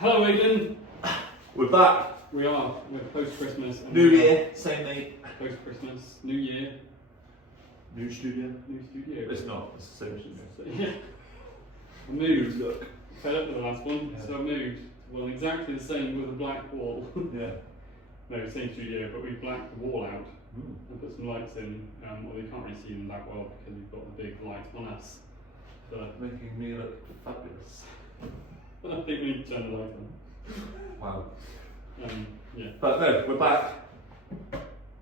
Hello England! We're back. We are. We're post-Christmas. New year, same mate. Post-Christmas, new year. New studio. New studio. It's not, it's the same studio. So, yeah. I moved. Look. Fed up with the last one, Yeah. so I moved. Well, exactly the same with a black wall. Yeah. No, same studio, but we blacked the wall out Mm. and put some lights in. Well, you can't really see them that well because we've got the big light on us. But Making me look fabulous. I think we need to turn the light on. Wow. Yeah. But no, we're back.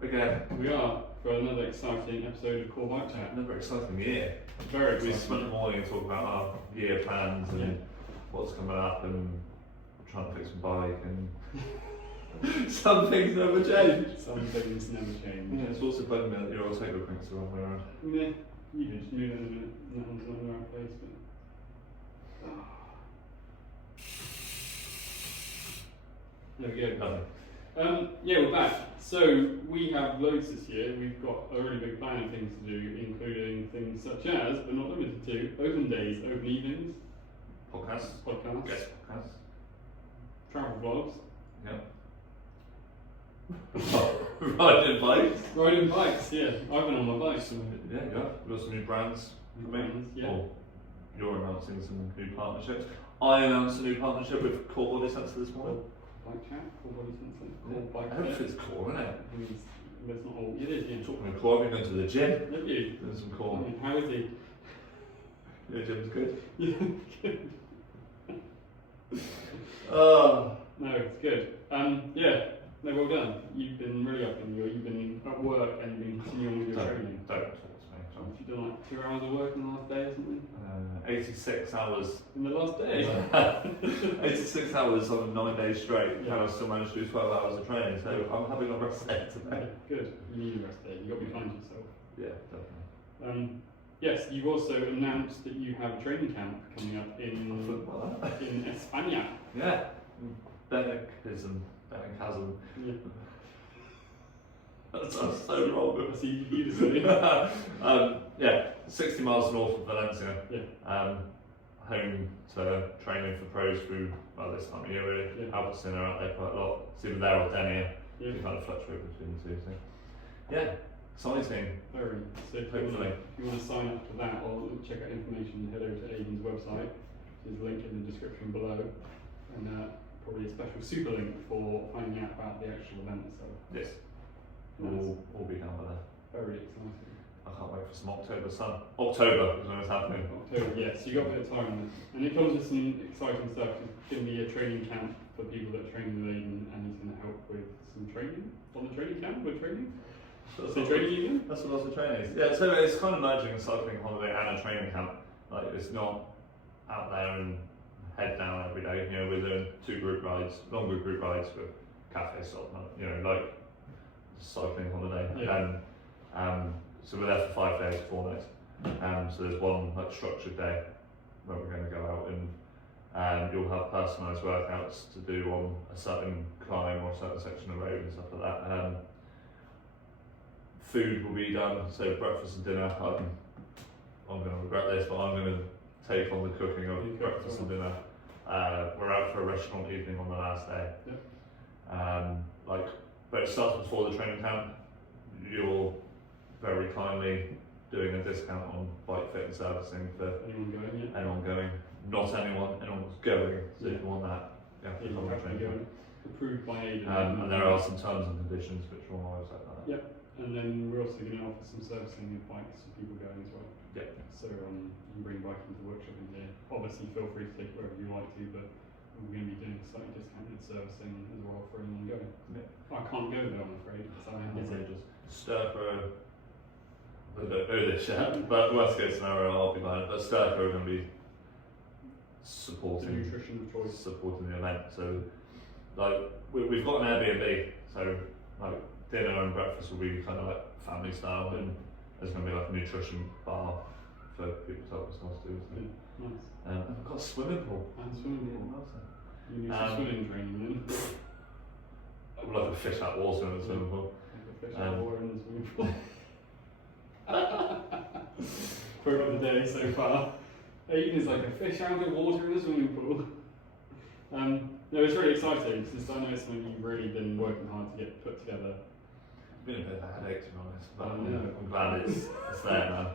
Again. We are for another exciting episode of Core Bike Chat. Another exciting year. Very We exciting. spent the morning talking about our year plans and Yeah. what's coming up and trying to fix my bike and some things never change. Some things never change. Yeah, it's also bugging me that your October prints are all the way around. Yeah, you just knew that in a minute. That one's not in the right place, but. There we go. Nothing. Yeah, we're back. So we have loads this year. We've got a really big plan of things to do, including things such as, but not limited to, open days, open evenings, Podcasts. podcasts, Guest podcasts. travel vlogs, Yeah. Riding bikes. riding bikes. Yeah, I've been on my bike. Yeah, you have. We've got some new brands coming. Brands, yeah. Or you're announcing some new partnerships. I announced a new partnership with Core Body Sensor this morning. Bike chat, core body sensor, core bike Everything's core, isn't it? But it's not all. It is, yeah. Talking of core, I've been going to the gym. Have you? Doing some core. How is he? Your gym's good. Yeah, good. Oh. No, it's good. Yeah, no, well done. You've been really up in you've been at work and you've been continuing with your training. Don't talk to me. Have you done like 2 hours of work in the last day or something? 86 hours. In the last day? 86 hours on 9 days straight, Yeah. and I still managed to do 12 hours of training, so I'm having a rest day today. Good. You need a rest day. You've got to be kind to yourself. Yeah, definitely. Yes, you've also announced that you have a training camp coming up in España. Yeah. Benichism. Benicasm. Yeah. That sounds so wrong. That's easy for you to say. Yeah, 60 miles north of Valencia. Yeah. Home to training for pros through, well, this time of year really. Yeah. Albertson are out there quite a lot. It's either there or Denia. Yeah. You kind of fluctuate between the two. So. Yeah, exciting. Very. So if you want to sign up for that or check out information, head over to Aidan's website. There's a link in the description below. And probably a special super link for finding out about the actual event itself. Yes. Nice. We'll be down there. Very exciting. I can't wait for some October sun. October is when it's happening. October, yes, you got a bit of time on it. And it comes with some exciting stuff. It's going to be a training camp for people that are training with Aidan, and he's going to help with some training on the training camp. We're training. So training even? That's what lots of training is. Yeah, so it's kind of merging a cycling holiday and a training camp. Like it's not out there and head down every day. You know, we're doing 2 group rides, longer group rides with cafe stop. You know, like cycling holiday. Yeah. And so we're there for 5 days, 4 nights. So there's one like structured day where we're going to go out and you'll have personalised workouts to do on a certain climb or a certain section of road and stuff like that. Food will be done, so breakfast and dinner. I'm going to regret this, but I'm going to take on the cooking of breakfast and dinner. We're out for a restaurant evening on the last day. Yep. But it starts before the training camp. You're very kindly doing a discount on bike fit and servicing for Anyone going? Yeah. anyone going. Not anyone, anyone's going. So if you want that, you have to Yeah, come you on the have to training go. camp. Approved by Aidan. And there are some terms and conditions which are on my website. Like that. Yep. And then we're also going to offer some servicing of bikes for people going as well. Yep. So you can bring a bike into the workshop in here. Obviously, feel free to take it wherever you like to, but we're going to be doing slightly discounted servicing as well for anyone going. Yep. I can't go though, I'm afraid, because I am busy. Just Sturfer. I don't know this yet, but worst case scenario, I'll be buying it. But Sturfer are going to be The supporting nutrition of choice. supporting the event. So, like, we've got an Airbnb, so like dinner and breakfast will be kind of like family style, and there's going to be like a nutrition bar for people to help us too. So. Yeah, nice. And we've got a swimming pool. And swimming pool. You need some swimming training then. We'll have a fish out water in the swimming pool. Like a fish out of water in the swimming pool. Quote of the day so far. Aidan is like a fish out of water in a swimming pool. No, it's really exciting because I know it's something you've really been working hard to get put together. It's been a bit of a headache, to be honest, but No. I'm glad it's there now.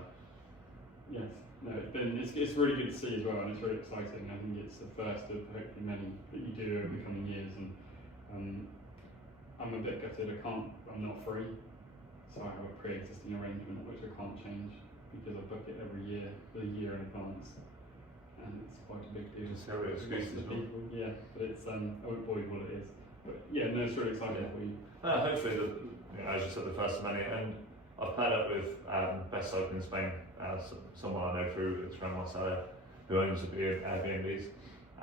Yes. No, it's really good to see as well, and it's really exciting. I think it's the first of hopefully many that you do over the coming years, and I'm a bit gutted. I'm not free, so I have a pre-existing arrangement which I can't change because I book it every year, a year in advance, and it's quite a big deal. Just have excuses. People, yeah, but it's I won't bore you what it is. But yeah, no, it's really exciting for you. Hopefully, as you said, the first of many, and I've paired up with Best Cycle in Spain, someone I know through Extreme Marcella, who owns the Airbnbs,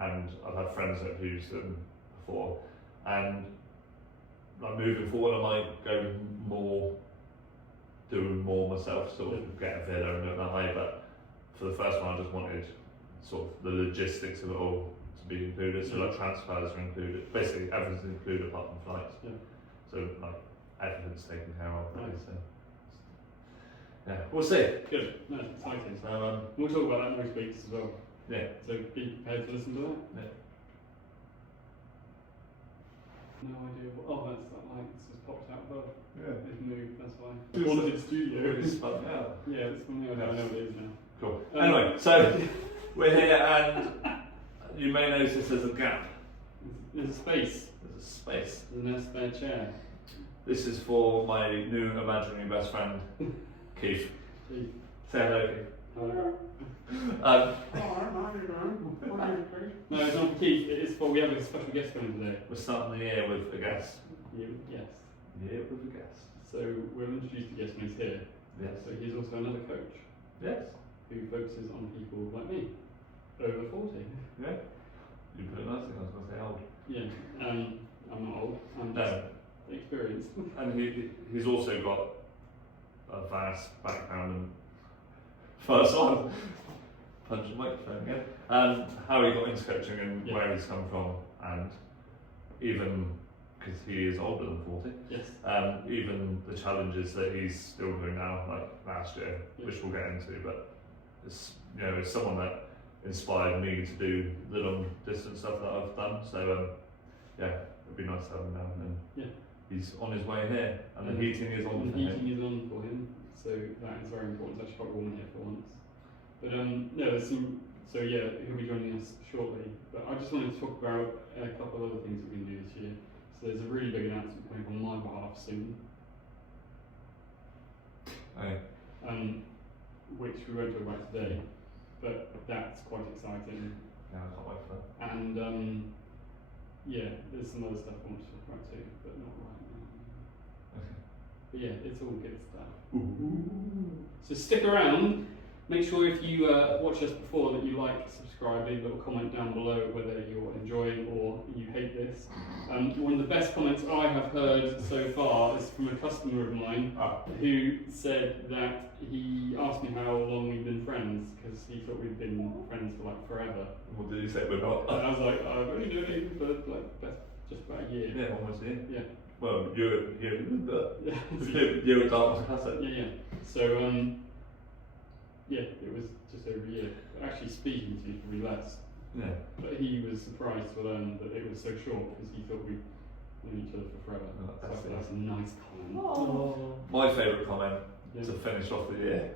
and I've had friends that have used them before, and like moving forward, I might go doing more myself, sort of get a villa and do it that way. But for the first one, I just wanted sort of the logistics of it all to be included. So like transfers are included, basically everything's included apart from flights. Yeah. So like everything's taken care of. Really, so yeah, we'll see. Good. No, it's exciting. So we'll talk about that next week as well. Yeah. So be prepared to listen to that. Yeah. No idea what. Oh, that's that light that's just popped out above. Yeah. It's moved. That's why. Haunted studio. It's fun. Yeah. Yeah, it's fun. I know what it is now. Cool. Anyway, so we're here, and you may notice there's a gap. There's a space. There's a space. There's a spare chair. This is for my new imaginary best friend, Keith. Keith. Say hello, Keith. Hello. No, it's not for Keith. It is for, we have a special guest coming today. We're starting the year with a guest. Yes. Year with a guest. So we'll introduce the guest when he's here. Yes. So he's also another coach. Yes. Who focuses on people like me, over 40. Yeah. You put it nicely. I was going to say old. Yeah. I'm not old. I'm just experienced. And he's also got a vast background in first one. Punch the microphone again. How he got into coaching and where he's come from, and even because he is older than 40. Yes. Even the challenges that he's still doing now, like last year, which we'll get into. But it's it's someone that inspired me to do the long distance stuff that I've done. So it'd be nice to have him down. And he's on his way here, and the heating is on. The heating is on for him, so that is very important. It's actually quite warm here for once. But there's some. So he'll be joining us shortly. But I just wanted to talk about a couple of other things that we can do this year. So there's a really big announcement coming on my behalf soon. Which we won't talk about today, but that's quite exciting. Yeah, I can't wait for that. And there's some other stuff I want to talk about too, but not right now. Okay. But yeah, it's all good stuff. Ooh. So stick around. Make sure if you watched us before that you like, subscribe, leave a little comment down below whether you're enjoying or you hate this. One of the best comments I have heard so far is from a customer of mine who said that he asked me how long we've been friends because he thought we'd been friends for like forever. What did you say we're not? And I was like, I've only known him for like just about a year. Yeah, almost a year. Yeah. Well, you're a Dartmouth classic. Yeah. So it was just over a year. Actually speaking to you probably less. Yeah. But he was surprised to learn that it was so short because he thought we'd known each other for forever. That's a nice comment. Oh. My favourite comment to finish off the year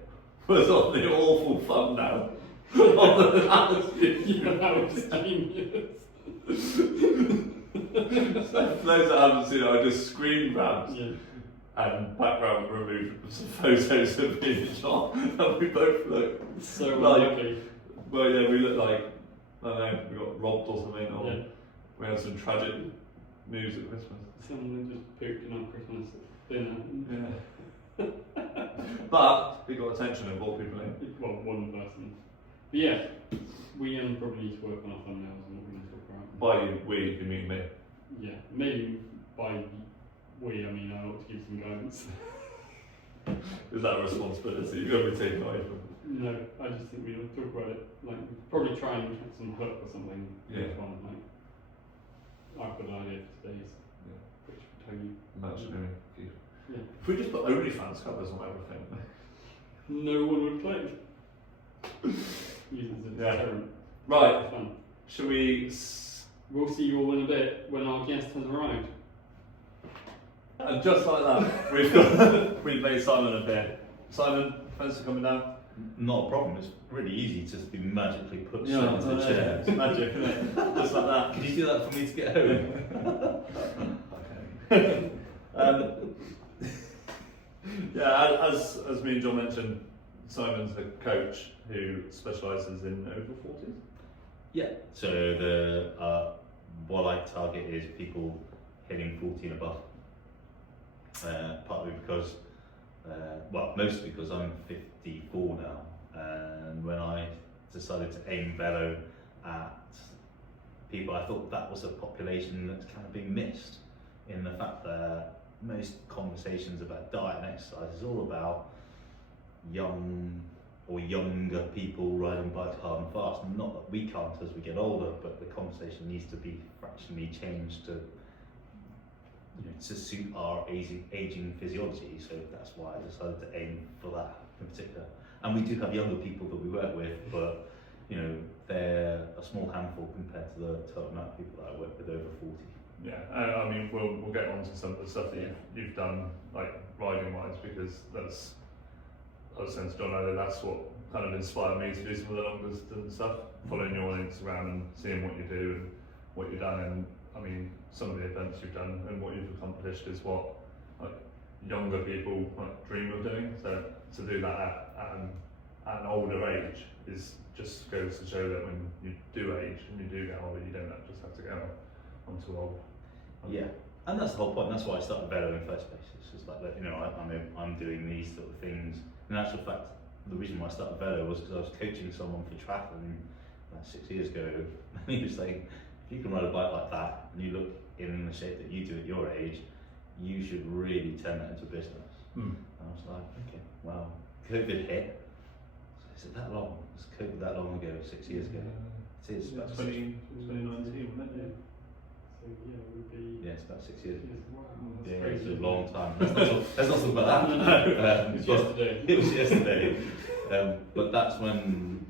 was on the awful thumbnail. That was genius. So for those that haven't seen it, I just screen grabbed and background removed some photos of me and John, and we both look so lovely. Well, yeah, we look like, I don't know, we got robbed or something, or we had some tragic news at Christmas. Someone just pooped in our Christmas dinner. Yeah. But we got attention and brought people in. Well, one person. But yeah, we probably need to work on our thumbnails and what we're going to talk about. By we, you mean me? Yeah, maybe by we, I mean I ought to give some guidance. Is that a responsibility you're going to be taking away from? No, I just think we ought to talk about it. Like, probably try and have some hook or something. Yeah. One, like, I've got an idea for today's, which will tell you. Imaginary Keith. Yeah. If we just put OnlyFans covers on everything, no one would click. Use it as a deterrent. Right. Fun. Shall we We'll see you all in a bit when our guest has arrived. And just like that, we've made Simon a beer. Simon, thanks for coming down. Not a problem. It's really easy to be magically put Yeah, straight into the chair. It's magic, isn't it? Just like that. Can you do that for me to get home? Okay. Yeah, as me and John mentioned, Simon's a coach who specialises in over 40s. Yeah. So the what I target is people hitting 40 and above. Partly because, mostly because I'm 54 now, and when I decided to aim Velo at people, I thought that was a population that's kind of been missed, in the fact that most conversations about diet and exercise is all about young or younger people riding bikes hard and fast. And not that we can't as we get older, but the conversation needs to be fractionally changed to suit our aging physiology. So that's why I decided to aim for that in particular. And we do have younger people that we work with, but they're a small handful compared to the total amount of people that I work with over 40. Yeah, I mean, we'll get on to some of the stuff that you've done, like riding wise, because that's, I was saying to John earlier, that's what kind of inspired me to do some of the long distance stuff, following you on Instagram and seeing what you do and what you've done. And I mean, some of the events you've done and what you've accomplished is what younger people dream of doing. So to do that at an older age just goes to show that when you do age and you do get older, you don't just have to go on too old. Yeah, and that's the whole point. That's why I started Velo in the first place. It's just like that, I'm doing these sort of things. In actual fact, the reason why I started Velo was because I was coaching someone for triathlon 6 years ago, and he was saying, if you can ride a bike like that and you look in the shape that you do at your age, you should really turn that into business. And I was like, okay, well, COVID hit. So is it that long? Was COVID that long ago, 6 years ago? It is. About 2019, wasn't it? So yeah, it would be. Yeah, it's about 6 years ago. Wow, Yeah, that's it's crazy. a long time. Let's not talk about that. It was yesterday. It was yesterday. But that's when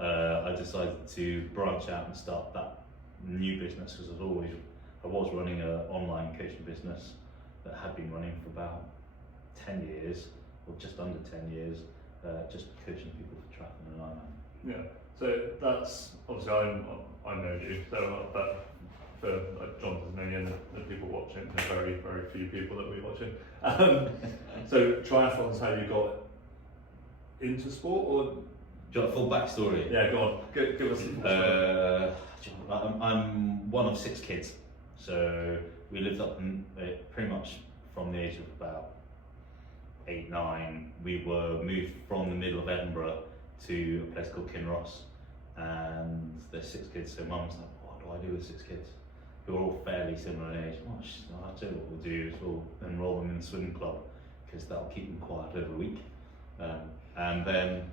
I decided to branch out and start that new business, because I was running an online coaching business that had been running for about 10 years, or just under 10 years, just coaching people for triathlon and Ironman. Yeah. So that's obviously I know you. So but for John doesn't know you, and the people watching, there's very very few people that we're watching. So triathlon's how you got into sport, or Do you want a full backstory? yeah, go on, give us. I'm one of 6 kids, so we lived up in, pretty much from the age of about 8, 9. We were moved from the middle of Edinburgh to a place called Kinross, and there's 6 kids. So mum's like, what do I do with 6 kids? Who are all fairly similar in age. I'll tell you what we'll do is we'll enrol them in the swimming club, because that'll keep them quiet over a week. And then,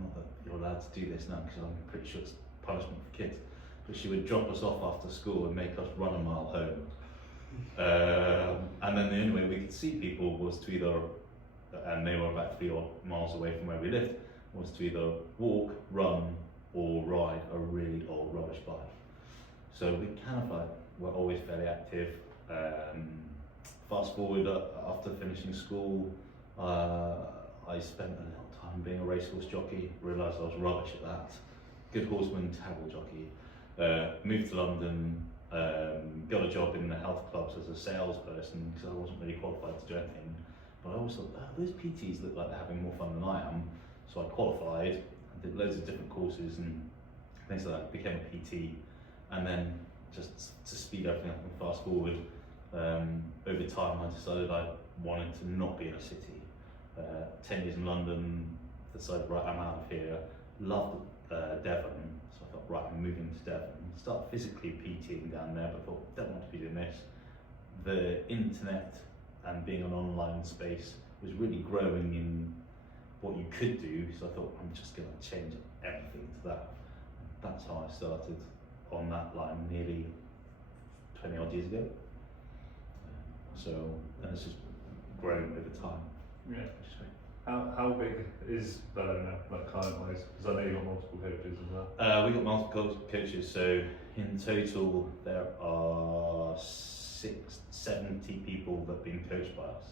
not that you're allowed to do this now, because I'm pretty sure it's punishment for kids, but she would drop us off after school and make us run a mile home. And then the only way we could see people was to either, and they were about 3 odd miles away from where we lived, was to either walk, run, or ride a really old rubbish bike. So we kind of were always fairly active. Fast forward, after finishing school, I spent a little time being a racehorse jockey, realised I was rubbish at that. Good horseman, terrible jockey. Moved to London, got a job in the health clubs as a salesperson, because I wasn't really qualified to do anything. But I always thought, those PTs look like they're having more fun than I am. So I qualified, I did loads of different courses and things like that, became a PT. And then, just to speed everything up and fast forward, over time I decided I wanted to not be in a city. 10 years in London, decided, right, I'm out of here. Loved Devon, so I thought, right, I'm moving to Devon. Start physically PTing down there, but I thought, don't want to be doing this. The internet and being an online space was really growing in what you could do, so I thought, I'm just going to change everything to that. That's how I started on that line nearly 20 odd years ago. So, and it's just grown over time. Yeah. How big is Velo now, like client-wise? Because I know you've got multiple coaches as well. We've got multiple coaches, so in total there are 70 people that have been coached by us.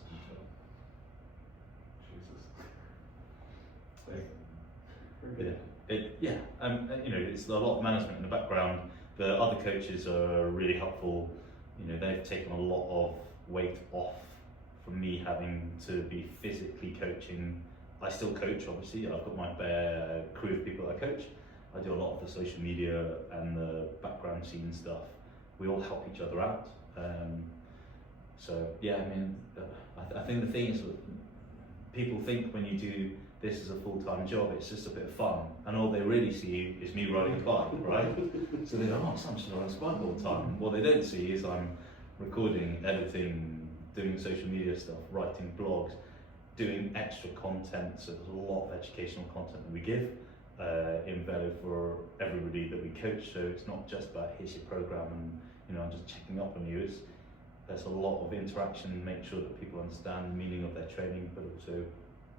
Jesus. It's a lot of management in the background. The other coaches are really helpful. They've taken a lot of weight off from me having to be physically coaching. I still coach, obviously. I've got my crew of people that I coach. I do a lot of the social media and the background scene stuff. We all help each other out. I think the thing is, people think when you do this as a full-time job, it's just a bit of fun, and all they really see is me riding a bike, right? So they go, oh, Sam's just riding a bike all the time. What they don't see is I'm recording, editing, doing social media stuff, writing blogs, doing extra content. So there's a lot of educational content that we give in Velo for everybody that we coach. So it's not just about here's your program and I'm just checking up on you. There's a lot of interaction, make sure that people understand the meaning of their training, but also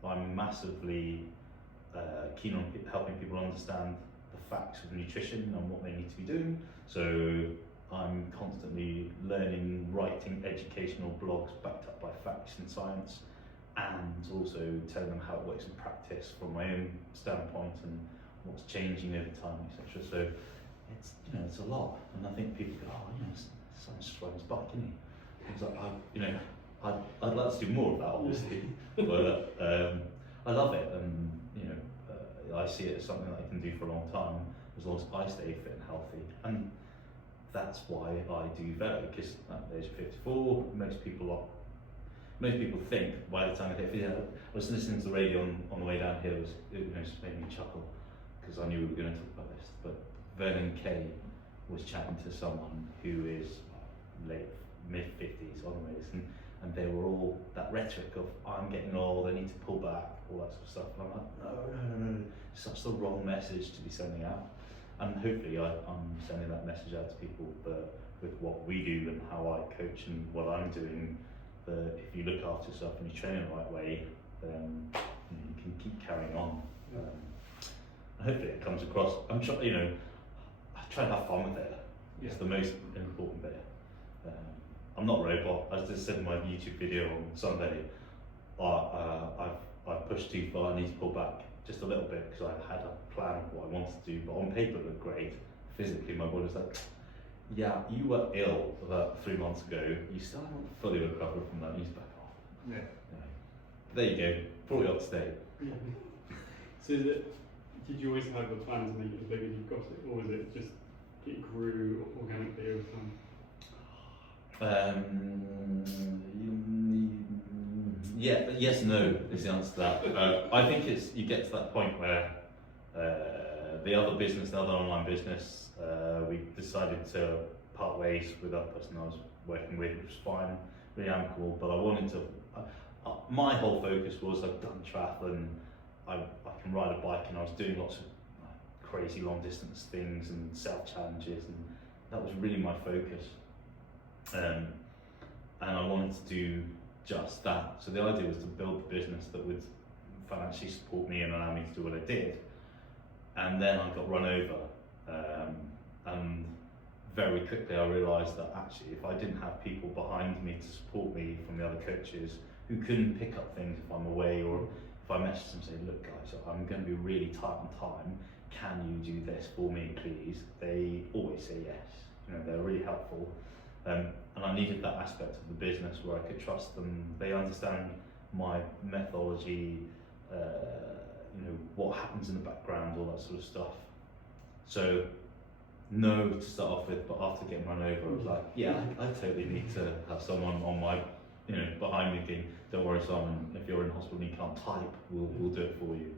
I'm massively keen on helping people understand the facts of nutrition and what they need to be doing. So I'm constantly learning, writing educational blogs backed up by facts and science, and also telling them how it works in practice from my own standpoint and what's changing over time, etc. So it's a lot, and I think people go, Sam's just riding his bike, isn't he? It's like, I'd like to do more of that, obviously, but I love it, and I see it as something that I can do for a long time as long as I stay fit and healthy, and that's why I do Velo, because at the age of 54, most people think by the time I hit 50, I was listening to the radio on the way down here, it just made me chuckle because I knew we were going to talk about this, but Vernon Kay was chatting to someone who is mid-50s onwards, and they were all that rhetoric of I'm getting old, I need to pull back, all that sort of stuff. And I'm like, no, such the wrong message to be sending out. And hopefully I'm sending that message out to people that with what we do and how I coach and what I'm doing, that if you look after yourself and you train in the right way, then you can keep carrying on. Hopefully it comes across. I try to have fun with it. It's the most important bit. I'm not a robot. As I just said in my YouTube video on Sunday, I've pushed too far. I need to pull back just a little bit because I had a plan of what I wanted to do, but on paper it looked great. Physically, my body's like, yeah, you were ill about 3 months ago. You still haven't fully recovered from that. You need to back off. Yeah. There you go. Brought it up to date. So did you always have a plan to make it as big as you've got it, or was it just it grew organically over time? Yes, no is the answer to that. I think you get to that point where the other online business, we decided to part ways with that person I was working with, which was fine, really amicable, but I wanted to, my whole focus was I've done triathlon, I can ride a bike, and I was doing lots of crazy long distance things and self challenges, and that was really my focus. And I wanted to do just that. So the idea was to build a business that would financially support me and allow me to do what I did. And then I got run over. And very quickly I realised that actually if I didn't have people behind me to support me from the other coaches who couldn't pick up things if I'm away, or if I message them and say, look guys, I'm going to be really tight on time, can you do this for me please? They always say yes. They're really helpful. And I needed that aspect of the business where I could trust them. They understand my methodology, what happens in the background, all that sort of stuff. So no to start off with, but after getting run over, I was like, yeah, I totally need to have someone on my, behind me thinking, don't worry Simon, if you're in hospital and you can't type, we'll do it for you.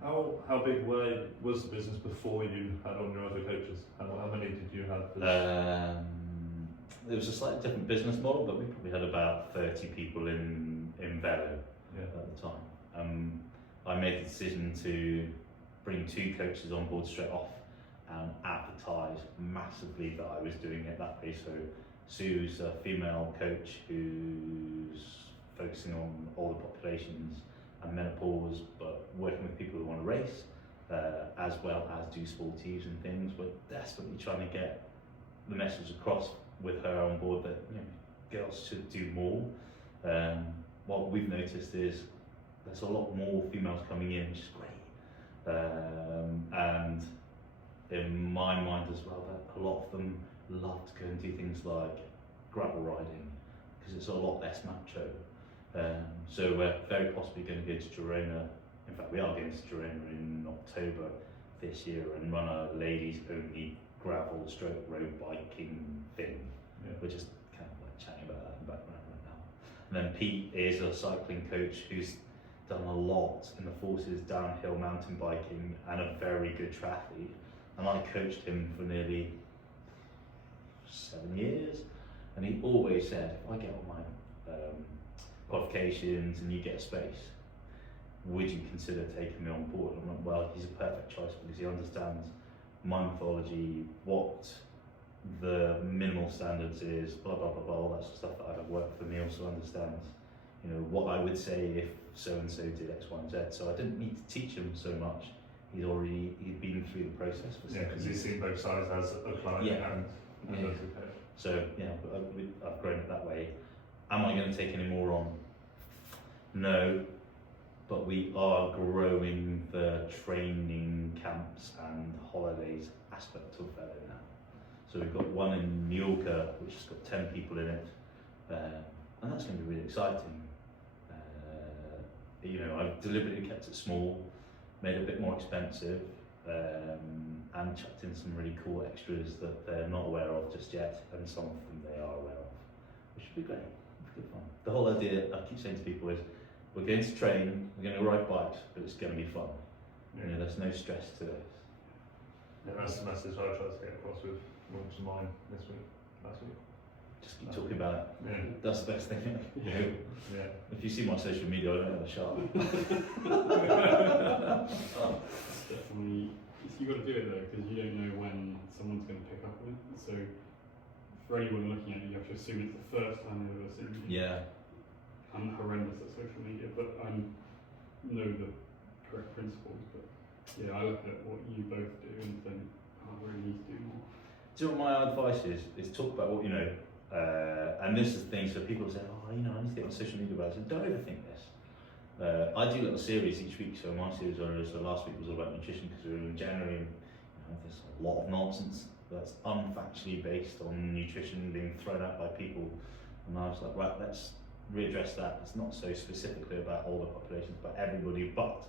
How big was the business before you had on your other coaches? How many did you have? It was a slightly different business model, but we probably had about 30 people in Velo at the time. I made the decision to bring 2 coaches on board straight off and advertise massively that I was doing it that way. So Sue's a female coach who's focusing on older populations, and menopause, but working with people who want to race, as well as do sporties and things. We're desperately trying to get the message across with her on board that, you know, girls should do more. What we've noticed is there's a lot more females coming in, which is great. And in my mind as well, that a lot of them love to go and do things like gravel riding, because it's a lot less macho. So we're very possibly going to go to Girona. In fact, we are going to Girona in October this year and run a ladies only gravel stroke road biking thing. Yeah. We're just kind of like chatting about that in the background right now. And then Pete is a cycling coach who's done a lot in the forces, downhill mountain biking, and a very good triathlete. And I coached him for nearly 7 years, and he always said, if I get all my qualifications and you get a space, would you consider taking me on board? I'm like, well, he's a perfect choice because he understands my mythology, what the minimal standards is, blah blah blah blah, all that sort of stuff that I've worked for me. Also understands, you know, what I would say if so and so did X, Y, and Z. So I didn't need to teach him so much. He'd been through the process. Yeah, because he's seen both sides as a client and as a coach. So yeah, I've grown it that way. Am I going to take any more on? No, but we are growing the training camps and holidays aspect of Velo now. So we've got one in Mallorca, which has got 10 people in it, and that's going to be really exciting. You know, I've deliberately kept it small, made it a bit more expensive, and chucked in some really cool extras that they're not aware of just yet, and some of them they are aware of, which should be great. It's good fun. The whole idea, I keep saying to people, is we're going to train, we're going to ride bikes, but it's going to be fun. Yeah. You know, there's no stress to it. Yeah, that's the message I tried to get across with launching mine last week. Just keep talking about it. Yeah. That's the best thing. You know, Yeah. if you see my social media, I don't have a sharp. Definitely, you've got to do it though, because you don't know when someone's going to pick up on it. So for anyone looking at it, you have to assume it's the first time they've ever seen you. Yeah. I'm horrendous at social media, but I know the correct principles. But yeah, I look at what you both do and think, I really need to do more. Do you know what my advice is? Is talk about what you know. And this is the thing, so people say, oh, you know, I need to get on social media about it. Don't overthink this. I do little series each week, so my series last week was all about nutrition because we were in January and there's a lot of nonsense that's unfactually based on nutrition being thrown out by people. And I was like, right, let's readdress that. It's not so specifically about older populations, but everybody. But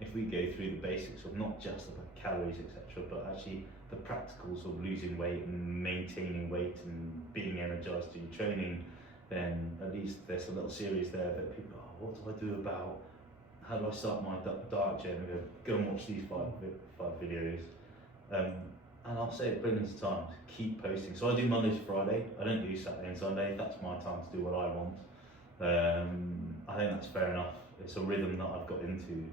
if we go through the basics of not just about calories, etc., but actually the practicals of losing weight and maintaining weight and being energized to your training, then at least there's a little series there that people go, oh, what do I do about, how do I start my diet journey? Go and watch these five videos. And I'll say it billions of times, keep posting. So I do Monday to Friday, I don't do Saturday and Sunday, that's my time to do what I want. I think that's fair enough. It's a rhythm that I've got into.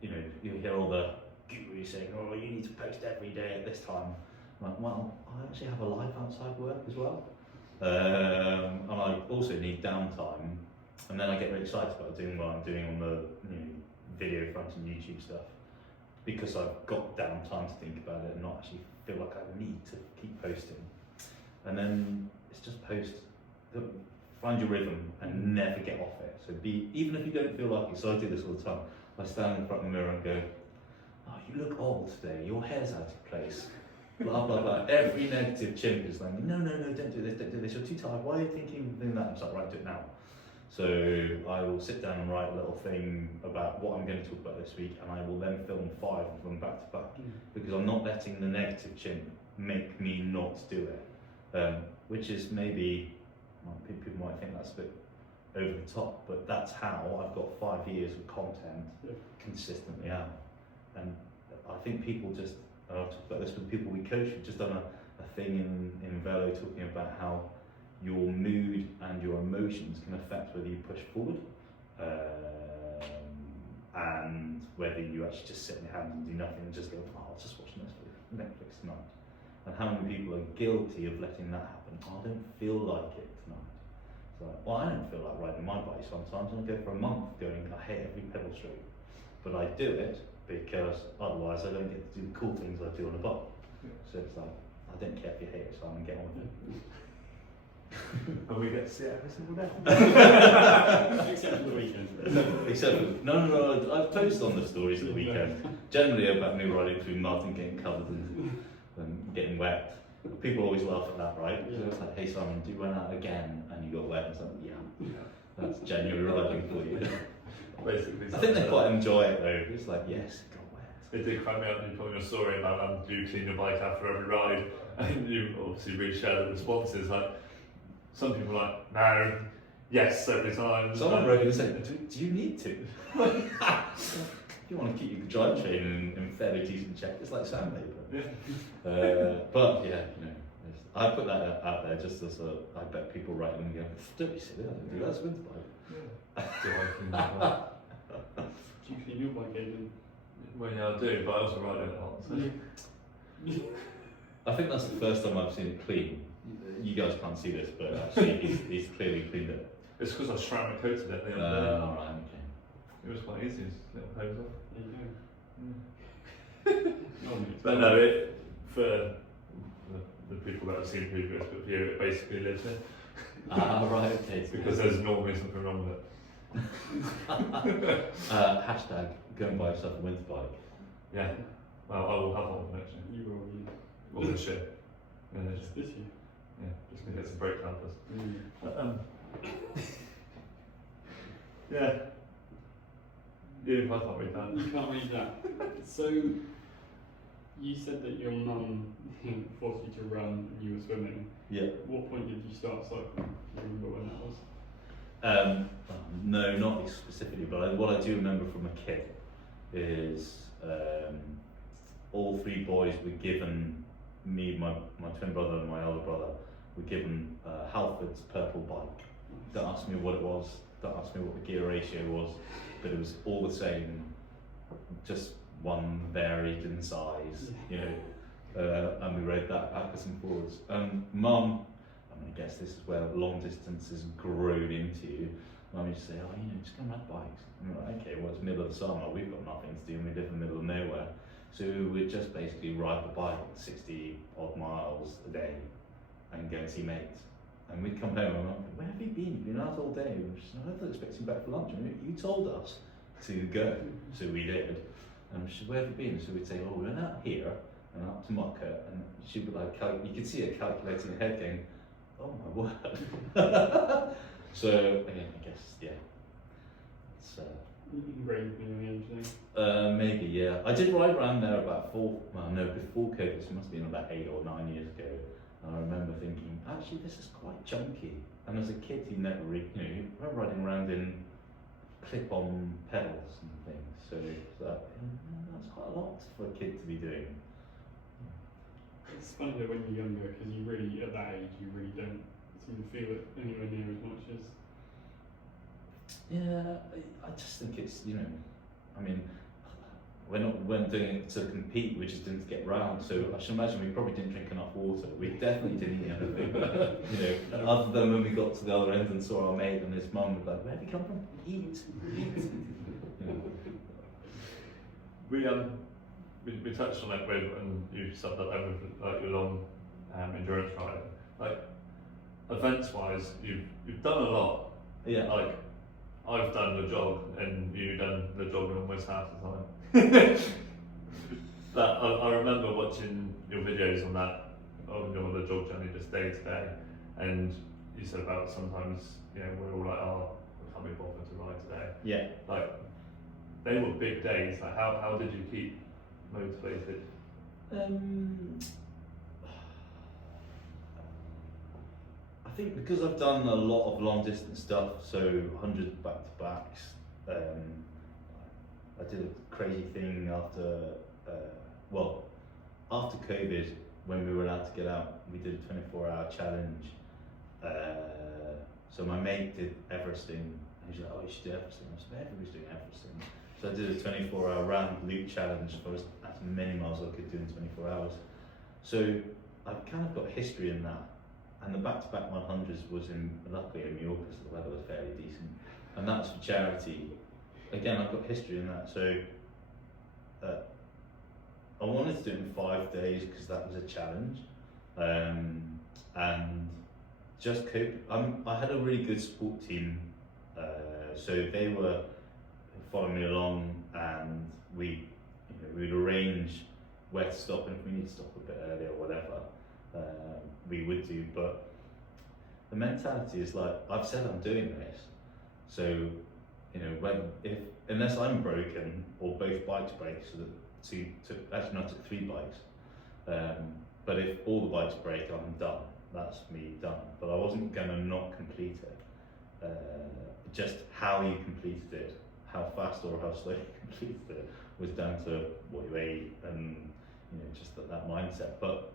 You know, you hear all the gurus saying, oh, you need to post every day at this time. I'm like, well, I actually have a life outside work as well. And I also need downtime. And then I get really excited about doing what I'm doing on the video front and YouTube stuff, because I've got downtime to think about it and not actually feel like I need to keep posting. And then it's just post, find your rhythm and never get off it. So even if you don't feel like it, so I do this all the time. I stand in front of the mirror and go, oh, you look old today, your hair's out of place. Blah, blah, blah. Every negative chimp is like, no, don't do this, you're too tired, why are you thinking of doing that? I'm like, right, do it now. So I will sit down and write a little thing about what I'm going to talk about this week, and I will then film 5 of them back to back, because I'm not letting the negative chimp make me not do it. Which is maybe, people might think that's a bit over the top, but that's how I've got 5 years of content consistently out. And I think people just, and I'll talk about this with people we coach, we've just done a thing in Velo talking about how your mood and your emotions can affect whether you push forward and whether you actually just sit in your hands and do nothing and just go, oh, I'll just watch Netflix tonight. And how many people are guilty of letting that happen? Oh, I don't feel like it tonight. It's like, well, I don't feel like riding my bike sometimes, and I go for a month going, I hate every pedal stroke. But I do it because otherwise I don't get to do the cool things I do on a bike. So it's like, I don't care if you hate it, so I'm going to get on with it. And we get to see it every single day. Except for the weekend. No, I've posted on the stories at the weekend, generally about me riding through mud and getting covered and getting wet. People always laugh at that, right? Yeah. So it's like, hey Simon, do you run out again and you got wet? And it's like, yeah, that's genuine riding for you. Basically. I think they quite enjoy it though. It's like, yes, it got wet. It did crack me up when you told me a story about you clean your bike after every ride, and you obviously re-share the responses. Like, some people are like, no, yes, every time. Someone wrote and said, do you need to? You want to keep your drive chain in fairly decent check, it's like sandpaper. Yeah. But yeah, I put that out there just as I bet people write and go, don't be silly, I don't do that, it's a winter bike. Do I clean my bike? Do you clean your bike, Aidan? Well, yeah, I do, but I also ride it a lot. So. I think that's the first time I've seen it clean. You guys can't see this, but actually he's clearly cleaned it. It's because I ceramic coated it the other day. Alright, okay. It was quite easy, just little hose off. There you go. But no, for the people that have seen previous, but for you, it basically lives in. Right, okay. Because there's normally something wrong with it. Hashtag go and buy yourself a winter bike. Yeah. Well, I will have one for next year. You will, yeah. Or this year. Yeah, just This year. just gonna get some brake calipers. Mm. But, yeah. I can't read that. You can't read that. So, you said that your mum forced you to run and you were swimming. Yeah. At what point did you start cycling? Do you remember when that was? No, not specifically, but what I do remember from a kid is all three boys were given, me, my twin brother and my older brother, were given Halford's purple bike. Don't ask me what it was, don't ask me what the gear ratio was, but it was all the same, just one varied in size, you know, and we rode that backwards and forwards. Mum, I'm going to guess this is where long distance has grown into. Mum used to say, oh, you know, just go and ride bikes. And we're like, okay, well, it's the middle of the summer, we've got nothing to do, and we live in the middle of nowhere. So we'd just basically ride the bike 60 odd miles a day and go and see mates. And we'd come home and I'm like, where have you been? You've been out all day. And she's like, I was expecting back for lunch. And you told us to go. So we did. And she said, where have you been? So we'd say, oh, we went out here and up to Mucka. And she'd be like, you could see her calculating her head going, oh my word. So, again, I guess, yeah. It's, Ingrained in your age thing. maybe, yeah. I did ride around there about before COVID, so it must have been about 8 or 9 years ago. And I remember thinking, actually, this is quite chunky. And as a kid, you never really, you were riding around in clip-on pedals and things. So that's quite a lot for a kid to be doing. It's funny though when you're younger, because you really, at that age, you really don't seem to feel it anywhere near as much as. Yeah, I just think it's, I mean, we're not doing it to compete, we're just doing it to get round. So I should imagine we probably didn't drink enough water. We definitely didn't eat anything, other than when we got to the other end and saw our mate and his mum was like, where have you come from? Eat. We touched on it and you summed up with like your long endurance riding. Like events wise, you've done a lot. Yeah. Like I've done the jog and you've done the jog almost half the time. But I remember watching your videos on the jog journey just day to day, and you said about sometimes we're all like, oh, I can't be bothered to ride today. Yeah. Like they were big days. Like how did you keep motivated? I think because I've done a lot of long distance stuff, so 100 back to backs. I did a crazy thing after COVID, when we were allowed to get out. We did a 24-hour challenge. So my mate did Everesting. He was like, oh, you should do Everesting. I said, everybody's doing Everesting. So I did a 24-hour round loop challenge for as many miles as I could do in 24 hours. So I've kind of got history in that. and the back-to-back 100s was luckily in Mallorca, so the weather was fairly decent, and that's for charity. Again, I've got history in that, so I wanted to do it in 5 days because that was a challenge, and just cope. I had a really good support team, so they were following me along, and we'd arrange where to stop, and if we need to stop a bit early or whatever, we would do. But the mentality is like, I've said I'm doing this, so unless I'm broken or both bikes break, so that actually I took 3 bikes, but if all the bikes break, I'm done. That's me done. But I wasn't going to not complete it. Just how you completed it, how fast or how slow you completed it, was down to what you ate and just that mindset. But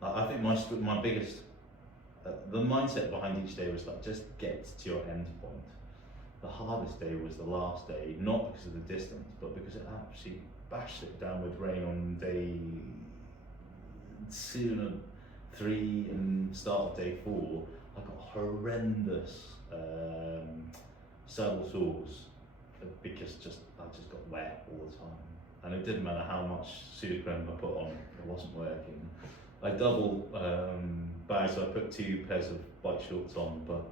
I think my biggest, the mindset behind each day was like, just get to your end point. The hardest day was the last day, not because of the distance, but because it actually bashed it down with rain on day 2 and 3 and start of day 4. I got horrendous saddle sores because I just got wet all the time, and it didn't matter how much pseudocreme I put on, it wasn't working. I double bagged, so I put 2 pairs of bike shorts on, but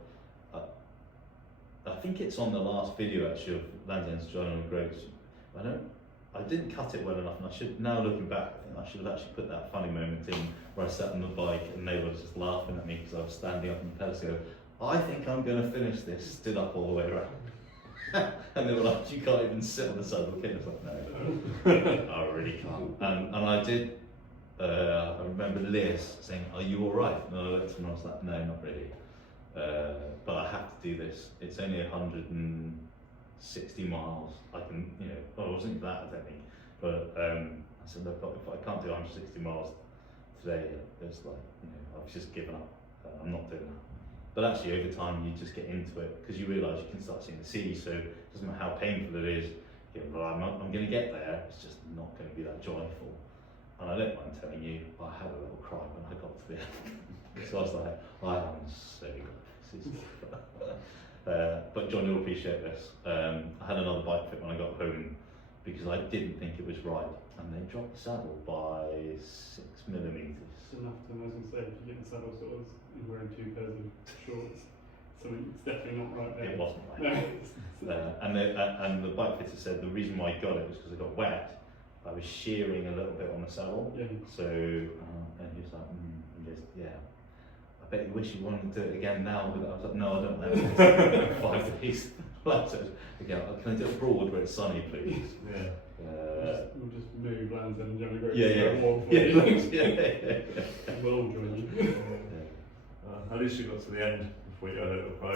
I think it's on the last video actually of Landon's John O Groats. I didn't cut it well enough, and I should, now looking back, I think I should have actually put that funny moment in where I sat on the bike and they were just laughing at me because I was standing up on the pedals. I think I'm going to finish this, stood up all the way around. And they were like, you can't even sit on the saddle, can you? I was like, no, I really can't. And I did, I remember Liz saying, are you all right? And I looked at him and I was like, no, not really. But I have to do this. It's only 160 miles. I can, well, it wasn't that, I don't think. But I said, look, if I can't do 160 miles today, it's like, I've just given up. I'm not doing that. But actually, over time, you just get into it because you realise you can start seeing the sea. So it doesn't matter how painful it is. Well, I'm going to get there. It's just not going to be that joyful. And I don't mind telling you, I had a little cry when I got to the end. So I was like, I am so good. But John, you'll appreciate this. I had another bike fit when I got home because I didn't think it was right, and they dropped the saddle by 6 millimeters. It's enough to, I was going to say, if you get the saddle sort of and wearing 2 pairs of shorts, something's definitely not right there. It wasn't right. And the bike fitter said the reason why I got it was because I got wet. I was shearing a little bit on the saddle. Yeah. So, and he was like, I bet you wish you wanted to do it again now. But I was like, no, I don't know. 5 days. Again, can I do it broad where it's sunny, please? Yeah. We'll just move Landon and John O Groats. We'll all join you. At least you got to the end before you got a little cry. I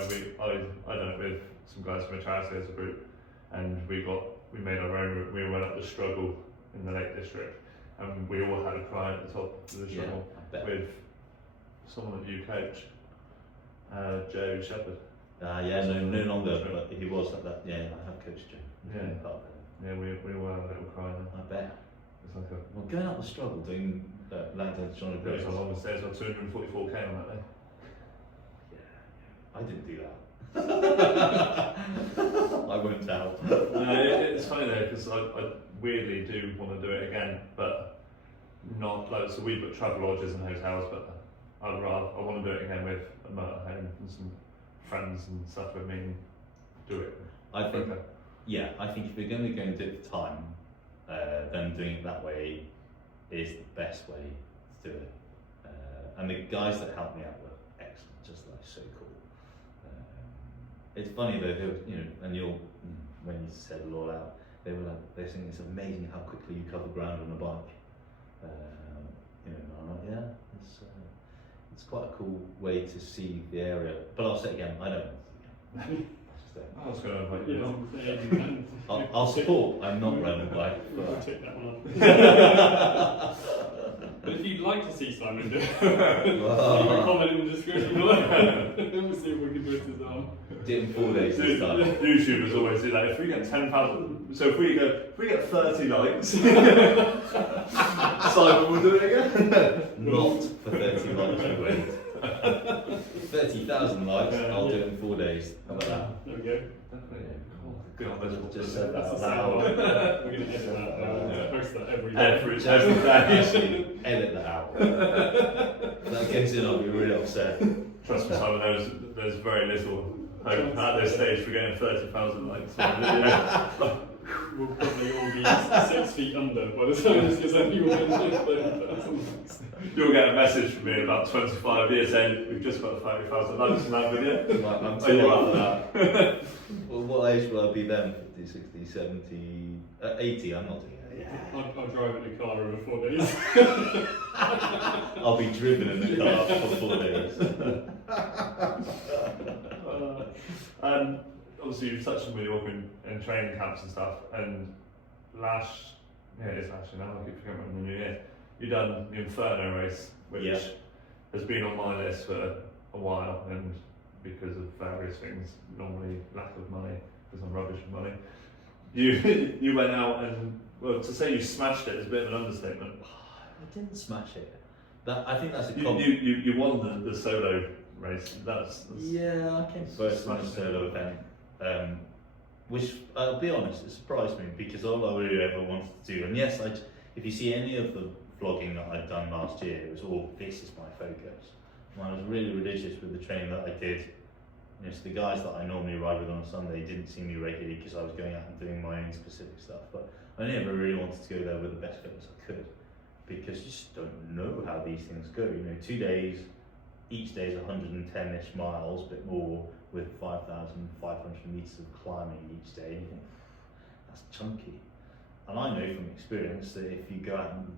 done it with some guys from a charity as a group, and we made our own route. We went up the struggle in the Lake District, and we all had a cry at the top of the struggle with someone that you coach, Joe Shepherd. No longer, but he was like that. Yeah, I have coached Joe. Yeah, we all had a little cry then. I bet. It's like well, going up the struggle, doing Landon's John O Groats. It was along the stairs, like 244k on that day. I didn't do that. I won't tell. It's funny though, because I weirdly do want to do it again, but not like, so we book travel lodges and hotels, but I want to do it again with a motorhome and some friends and stuff with me and do it. I think if you're going to go and do it for time, then doing it that way is the best way to do it. And the guys that helped me out were excellent, just like so cool. It's funny though, and when you said it all out, they're saying it's amazing how quickly you cover ground on a bike. I'm like, it's quite a cool way to see the area. But I'll say it again, I don't want to. I was going to invite you along. I'll support. I'm not running a bike. I'll take that one off. But if you'd like to see Simon do it, leave a comment in the description below. We'll see if we can twist his arm. Did in 4 days this time. YouTubers always do that. If we get 10,000, so if we get 30 likes, Simon will do it again. Not for 30 likes, you won't. 30,000 likes, I'll do it in 4 days. How about that? There we go. Definitely. Good on those Just said That's that the out sound loud. bite. We're going to edit that. Yeah. Post that every day. Every Just day. actually edit that out. If that gets in, I'll be really upset. Trust me, Simon, there's very little hope at this stage for getting 30,000 likes on a video. We'll probably all be 6 feet under by the time this gets anyone. You'll get a message from me in about 25 years saying, we've just got 30,000 likes on that video. I'm too old for that. Well, what age will I be then? 50, 60, 70, 80? I'm not doing it. I'll drive in the car over 4 days. I'll be driven in the car for 4 days. And obviously you've touched on when you're working in training camps and stuff, and it's actually now, I keep forgetting about the new year. You've done the Inferno race, which has been on my list for a while, and because of various things, normally lack of money, because I'm rubbish with money. You went out and, well, to say you smashed it is a bit of an understatement. I didn't smash it. I think that's a You won the solo race. That's yeah, I came first in the smashed solo event, which I'll be honest, it surprised me because all I really ever wanted to do, and yes, if you see any of the vlogging that I'd done last year, it was all this is my focus. And I was really religious with the training that I did. You know, so the guys that I normally ride with on a Sunday didn't see me regularly because I was going out and doing my own specific stuff. But I never really wanted to go there with the best fitness I could because you just don't know how these things go. You know, 2 days, each day is 110-ish miles, a bit more, with 5,500 meters of climbing each day. And you think, that's chunky. And I know from experience that if you go out and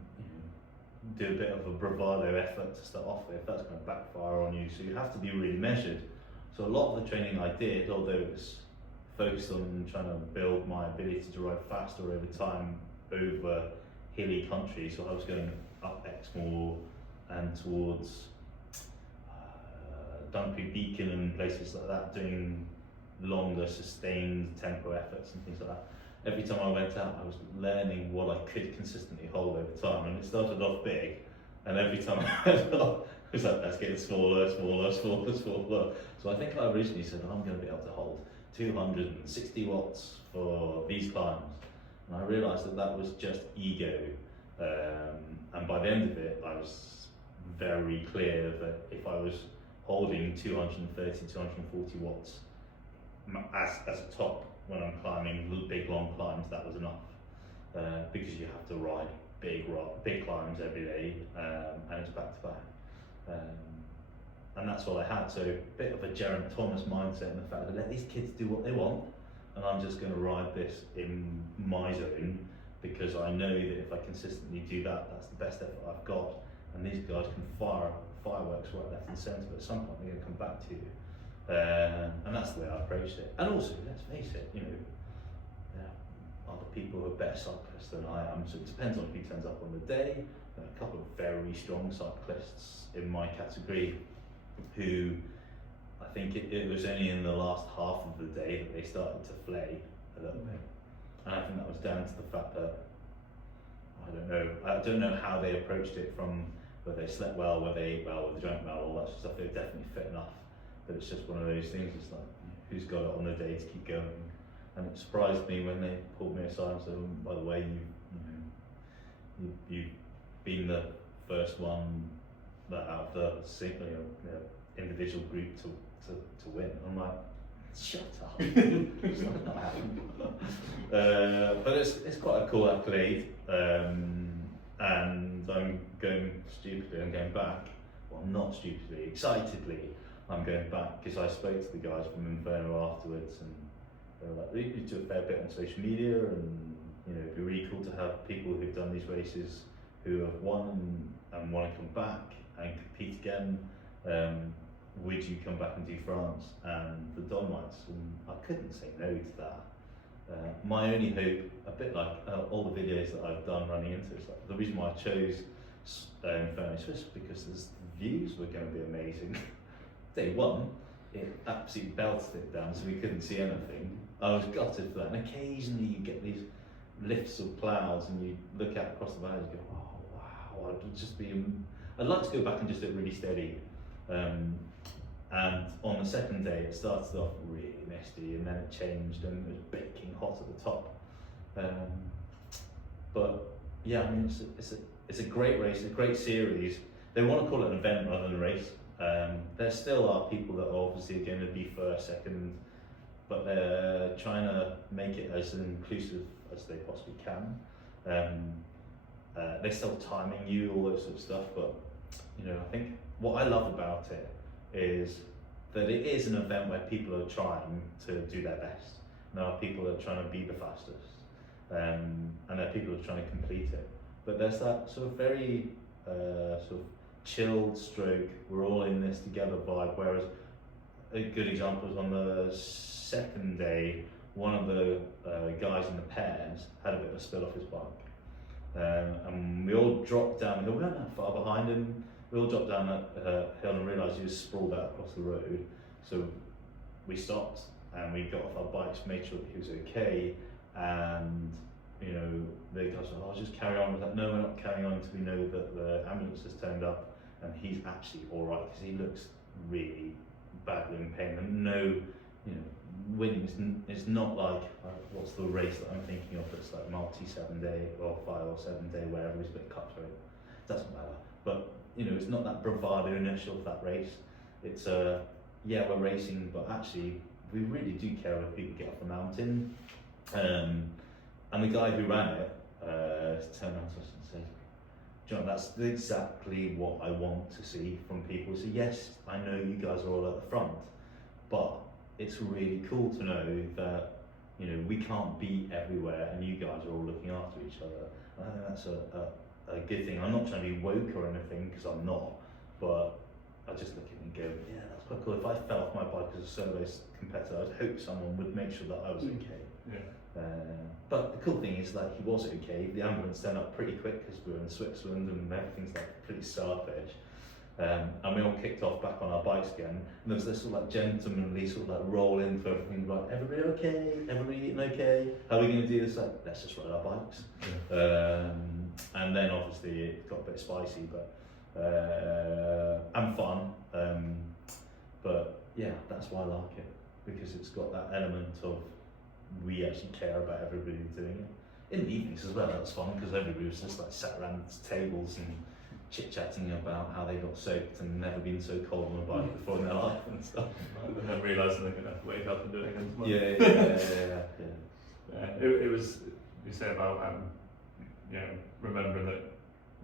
do a bit of a bravado effort to start off with, that's going to backfire on you. So you have to be really measured. So a lot of the training I did, although it was focused on trying to build my ability to ride faster over time over hilly country, so I was going up Exmoor and towards Dunkley Beacon and places like that, doing longer sustained tempo efforts and things like that. Every time I went out, I was learning what I could consistently hold over time, and it started off big, and every time I went off, it was like, that's getting smaller. So I think I originally said, I'm going to be able to hold 260 watts for these climbs, and I realised that that was just ego, and by the end of it, I was very clear that if I was holding 230, 240 watts as a top when I'm climbing big long climbs, that was enough, because you have to ride big climbs every day, and it's back to back. And that's what I had, so a bit of a Geraint Thomas mindset in the fact that let these kids do what they want, and I'm just going to ride this in my zone, because I know that if I consistently do that, that's the best effort I've got, and these guys can fire fireworks right, left and centre, but at some point they're going to come back to you. And that's the way I approached it. And also, let's face it, other people who are better cyclists than I am, so it depends on who turns up on the day. There are a couple of very strong cyclists in my category who, I think it was only in the last half of the day that they started to flay a little bit. And I think that was down to the fact that, I don't know how they approached it, from whether they slept well, whether they ate well, whether they drank well, all that sort of stuff. They were definitely fit enough, but it's just one of those things, it's like, who's got it on the day to keep going? And it surprised me when they pulled me aside and said, by the way, you've been the first one that out of the individual group to win. I'm like, shut up. It's not happening. But it's quite a cool accolade, and I'm going back, well, not stupidly, excitedly, I'm going back, because I spoke to the guys from Inferno afterwards, and they were like, you do a fair bit on social media, and it'd be really cool to have people who've done these races who have won and want to come back and compete again. Would you come back and do France and the Dolomites? And I couldn't say no to that. My only hope, a bit like all the videos that I've done running into it, like, the reason why I chose Inferno Swiss, because the views were going to be amazing. Day one, it absolutely belted it down, so we couldn't see anything. I was gutted for that, and occasionally you get these lifts of clouds and you look out across the valley and you go, oh wow, I'd like to go back and just do it really steady. And on the second day, it started off really misty, and then it changed, and it was baking hot at the top. But yeah, I mean, it's a great race, a great series. They want to call it an event rather than a race. There still are people that are obviously going to be first, second, but they're trying to make it as inclusive as they possibly can. They're still timing you, all that sort of stuff, but you know, I think what I love about it is that it is an event where people are trying to do their best. There are people that are trying to be the fastest, and there are people that are trying to complete it. But there's that sort of very sort of chilled stroke, we're all in this together vibe, whereas a good example is on the second day, one of the guys in the pairs had a bit of a spill off his bike. And we all dropped down the hill, we weren't that far behind him, we all dropped down that hill and realised he was sprawled out across the road. So we stopped and we got off our bikes, made sure that he was okay, and you know, the guys were, oh, just carry on with that. No, we're not carrying on until we know that the ambulance has turned up and he's actually alright, because he looks really badly in pain. And no, you know, winning is not like, what's the race that I'm thinking of that's like multi 7 day or 5 or 7 day where everybody's a bit cutthroat. It doesn't matter. But you know, it's not that bravado initial of that race. It's yeah, we're racing, but actually we really do care when people get off the mountain. And the guy who ran it turned around to us and said, John, that's exactly what I want to see from people. So yes, I know you guys are all at the front, but it's really cool to know that, you know, we can't be everywhere and you guys are all looking after each other. And I think that's a good thing. I'm not trying to be woke or anything, because I'm not, but I just look at it and go, yeah, that's quite cool. If I fell off my bike as a solo race competitor, I'd hope someone would make sure that I was okay. Yeah. But the cool thing is that he was okay. The ambulance turned up pretty quick because we were in Switzerland and everything's like pretty starfish. And we all kicked off back on our bikes again. And there was this sort of like gentlemanly sort of like roll in for everything, like, everybody okay? Everybody eating okay? How are we going to do this? Like, let's just ride our bikes. Yeah. And then obviously it got a bit spicy, but and fun. But yeah, that's why I like it, because it's got that element of we actually care about everybody doing it. In the evenings as well, that's fun, because everybody was just like sat around tables and chit-chatting about how they got soaked and never been so cold on a bike before in their life and stuff. And then realising they're going to wake up and do it again tomorrow. Yeah. It was, you say about you know, remembering that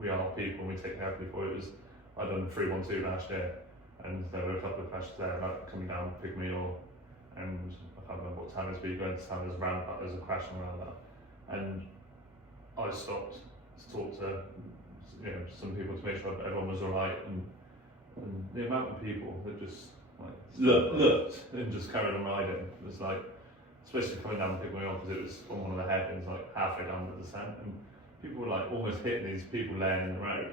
we are people and we take care of people. It was, I done 312 last year, and there were a couple of crashes there, like coming down Pygmy, and I can't remember what time it was, but you go into town, there's a roundabout, there's a crash around that, and I stopped to talk to, you know, some people to make sure that everyone was alright, and the amount of people that just like looked and just carried on riding, it was like, especially coming down Pygmy, because it was on one of the hairpins, like halfway down the descent, and people were like almost hitting these people laying in the road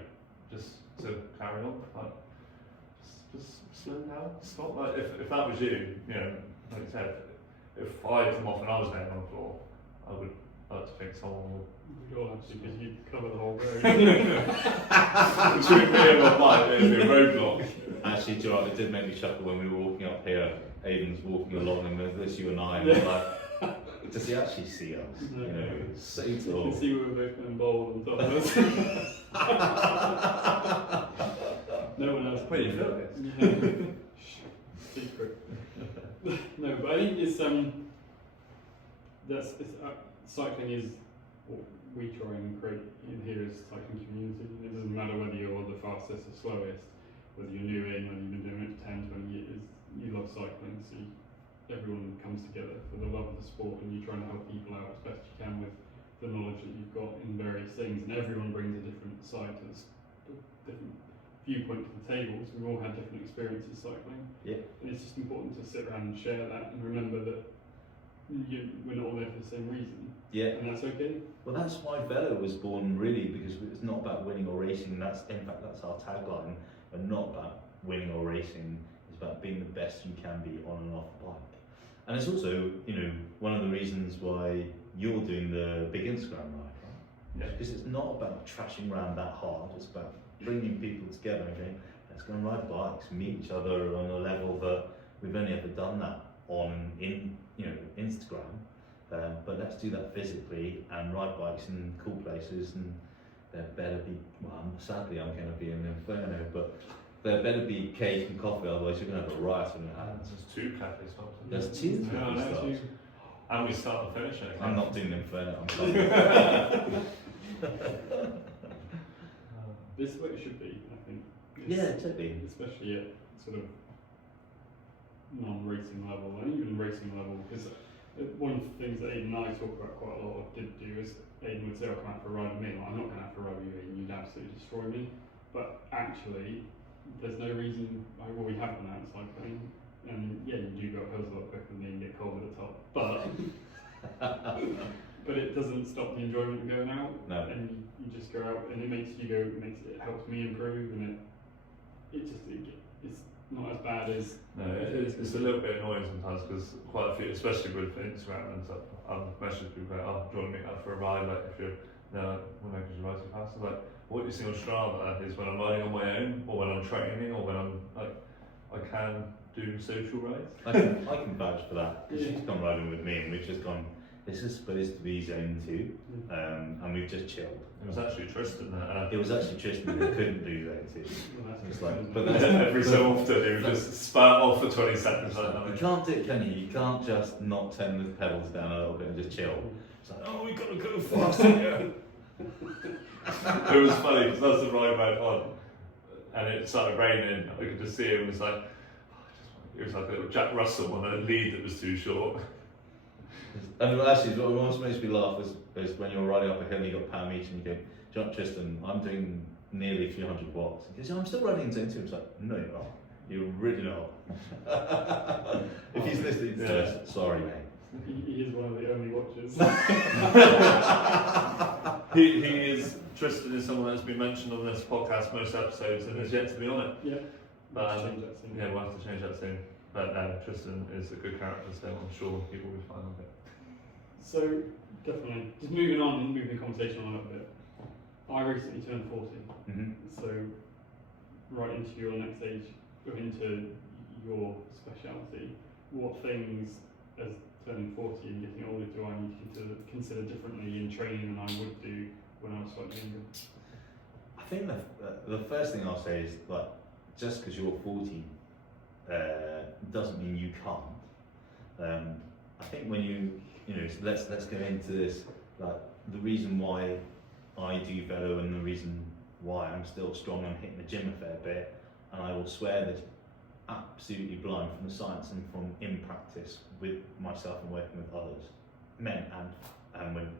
just to carry on, like just slow down, stop. Like if that was you know, like you said, if I had come off and I was laying on the floor, I would like to think someone would. You'll actually, because you cover the whole road. Between me and my bike, it'd be a roadblock. Actually, do you know what, it did make me chuckle when we were walking up here. Aiden's walking along, and there's you and I, and we're like, does he actually see us? No. You know, it's so You tall. can see we were both going bold on top of us. No one else. Wait, you feel this? Yeah. Secret. No, but I think it's cycling is what we try and create in here as cycling community. It doesn't matter whether you're the fastest or slowest, whether you're new in, whether you've been doing it for 10, 20 years, you love cycling, so everyone comes together for the love of the sport, and you're trying to help people out as best you can with the knowledge that you've got in various things, and everyone brings a different side to this, different viewpoint to the table, so we've all had different experiences cycling. Yeah. And it's just important to sit around and share that and remember that we're not all there for the same reason. Yeah. And that's okay. Well, that's why Velo was born, really, because it's not about winning or racing. That's, in fact, that's our tagline. We're not about winning or racing. It's about being the best you can be on and off the bike. And it's also, you know, one of the reasons why you're doing the big Instagram ride, right? Yeah. Because it's not about trashing around that hard. It's about bringing people together and going, Let's go and ride bikes, meet each other on a level that we've only ever done that on Instagram. But let's do that physically and ride bikes in cool places, and there better be, well, sadly I'm going to be in Inferno, but there better be cake and coffee, otherwise you're going to have a riot on your hands. There's 2 cafe stops. There's 2 cafe stops. And we start and finish it. I'm not doing Inferno, I'm sorry. This is what it should be, I think. Yeah, totally. Especially at sort of non-racing level, and even racing level, because one of the things that Aidan and I talk about quite a lot, or did do, is Aidan would say, I'll come out for a ride with me. Well, I'm not going to have to ride with you, Aidan, you'd absolutely destroy me. But actually, there's no reason, well, we have gone out cycling, and yeah, you do go up hills a lot quicker than me and get cold at the top. But it doesn't stop the enjoyment of going out. No. And you just go out, and it makes you go, it helps me improve, and it's not as bad as. No, it's a little bit annoying sometimes, because quite a few, especially with Instagram and stuff, I've messaged people like, oh, do you want to meet up for a ride? Like, if you're, no, well, no, because you ride too fast. I'm like, what you see on Strava is when I'm riding on my own, or when I'm training, or when I'm like, I can do social rides. I can vouch for that, because she's gone riding with me, and we've just gone, this is supposed to be zone 2, and we've just chilled. It was actually Tristan that. It was actually Tristan who couldn't do zone 2. Well, It's like, But every so often he would just spat off for 20 seconds like that. you can't do it, can you? You can't just not turn the pedals down a little bit and just chill. It's like, oh, we gotta go faster. It was funny because that's the ride back on, and it started raining. I could just see him. It was like a little Jack Russell on a lead that was too short. And actually, what almost makes me laugh is when you're riding up a hill and you've got power meter and you go, John, Tristan, I'm doing nearly 300 watts. He goes, I'm still running in zone 2. It's like, no, you're not. You're really not. If he's listening to this, sorry, mate. He is one of the only watchers. Tristan is someone that's been mentioned on this podcast most episodes and is yet to be on it. Yeah. But Change that soon. yeah, we'll have to change that soon. But Tristan is a good character, so I'm sure he will be fine with it. So, definitely. Just moving on and moving the conversation on a little bit. I recently turned 40. Mm-hmm. So, right into your next stage, into your speciality, what things, as turning 40 and getting older, do I need to consider differently in training than I would do when I was slightly younger? I think the first thing I'll say is, like, just because you're 40 doesn't mean you can't. I think when let's go into this, like, the reason why I do Velo and the reason why I'm still strong and hitting the gym a fair bit, and I will swear that absolutely blind from the science and from in practice with myself and working with others, men and women,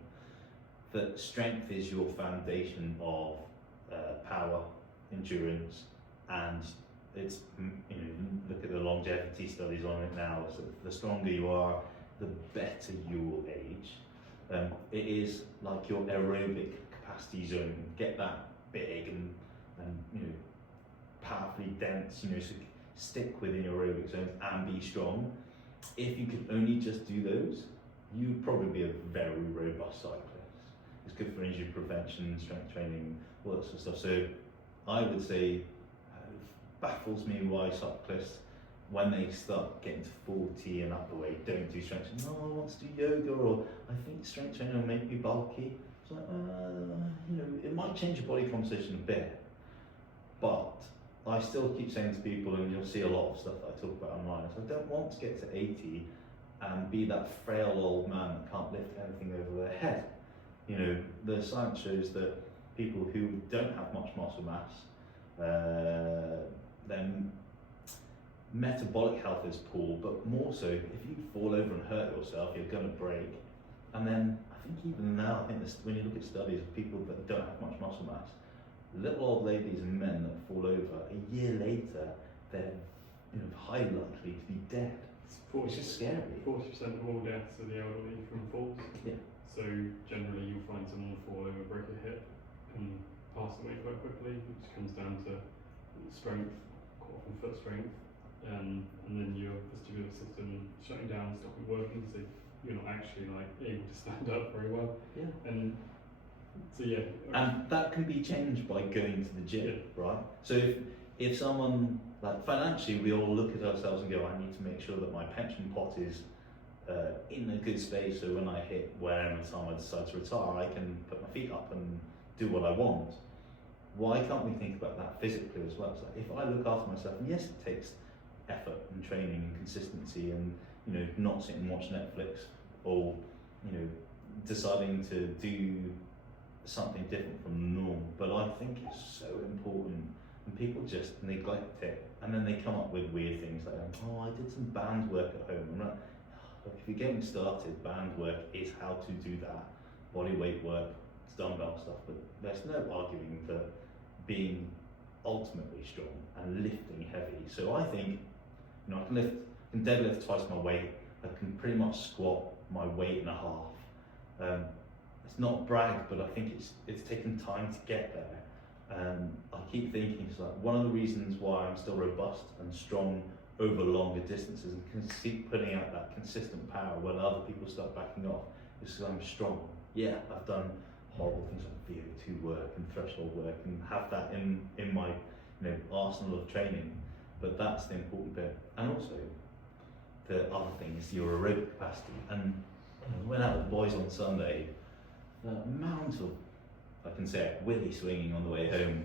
that strength is your foundation of power, endurance, and it's, look at the longevity studies on it now. So the stronger you are, the better you will age. It is like your aerobic capacity zone. Get that big and powerfully dense. So stick within your aerobic zones and be strong. If you can only just do those, you'd probably be a very robust cyclist. It's good for injury prevention, strength training, all that sort of stuff. So I would say, baffles me why cyclists, when they start getting to 40 and up the way, don't do strength training. No, I want to do yoga, or I think strength training will make me bulky. It's like, it might change your body composition a bit, but I still keep saying to people, and you'll see a lot of stuff that I talk about online, so I don't want to get to 80 and be that frail old man that can't lift anything over their head. The science shows that people who don't have much muscle mass, then metabolic health is poor, but more so, if you fall over and hurt yourself, you're going to break. And then I think even now, when you look at studies of people that don't have much muscle mass, little old ladies and men that fall over, a year later, they're highly likely to be dead. It's just scary. 40% of all deaths are the elderly from falls. Yeah. So generally you'll find someone fall over, break a hip, and pass away quite quickly, which comes down to strength, quite often foot strength, and then your vestibular system shutting down, stopping working, so you're not actually able to stand up very well. Yeah. And so yeah. And that can be changed by going to the gym, right? So if someone, like financially, we all look at ourselves and go, I need to make sure that my pension pot is in a good space, so when I hit wherever time I decide to retire, I can put my feet up and do what I want. Why can't we think about that physically as well? So if I look after myself, and yes, it takes effort and training and consistency, and not sitting and watch Netflix, or deciding to do something different from the norm. But I think it's so important, and people just neglect it, and then they come up with weird things like, oh, I did some band work at home. I'm like, look, if you're getting started, band work is how to do that. Body weight work, dumbbell stuff, but there's no arguing that being ultimately strong and lifting heavy. So I think, I can deadlift twice my weight. I can pretty much squat my weight and a half. It's not brag, but I think it's taken time to get there. I keep thinking it's like one of the reasons why I'm still robust and strong over longer distances and can keep putting out that consistent power when other people start backing off is because I'm strong. Yeah, I've done horrible things like VO2 work and threshold work and have that in my arsenal of training, but that's the important bit. And also the other thing is your aerobic capacity. And I went out with the boys on Sunday, the amount of, I can say it, willy swinging on the way home,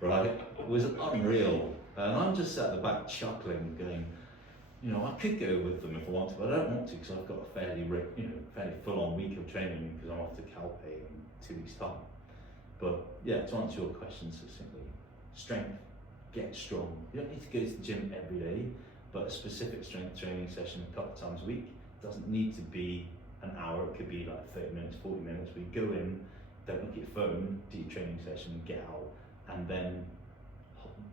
right, was unreal. And I'm just sat at the back chuckling, going, I could go with them if I want to, but I don't want to because I've got a fairly full-on week of training because I'm off to Calpe in 2 weeks' time. But yeah, to answer your question succinctly, strength, get strong. You don't need to go to the gym every day, but a specific strength training session a couple of times a week doesn't need to be an hour. It could be like 30 minutes, 40 minutes. We go in, don't look at your phone, do your training session, get out, and then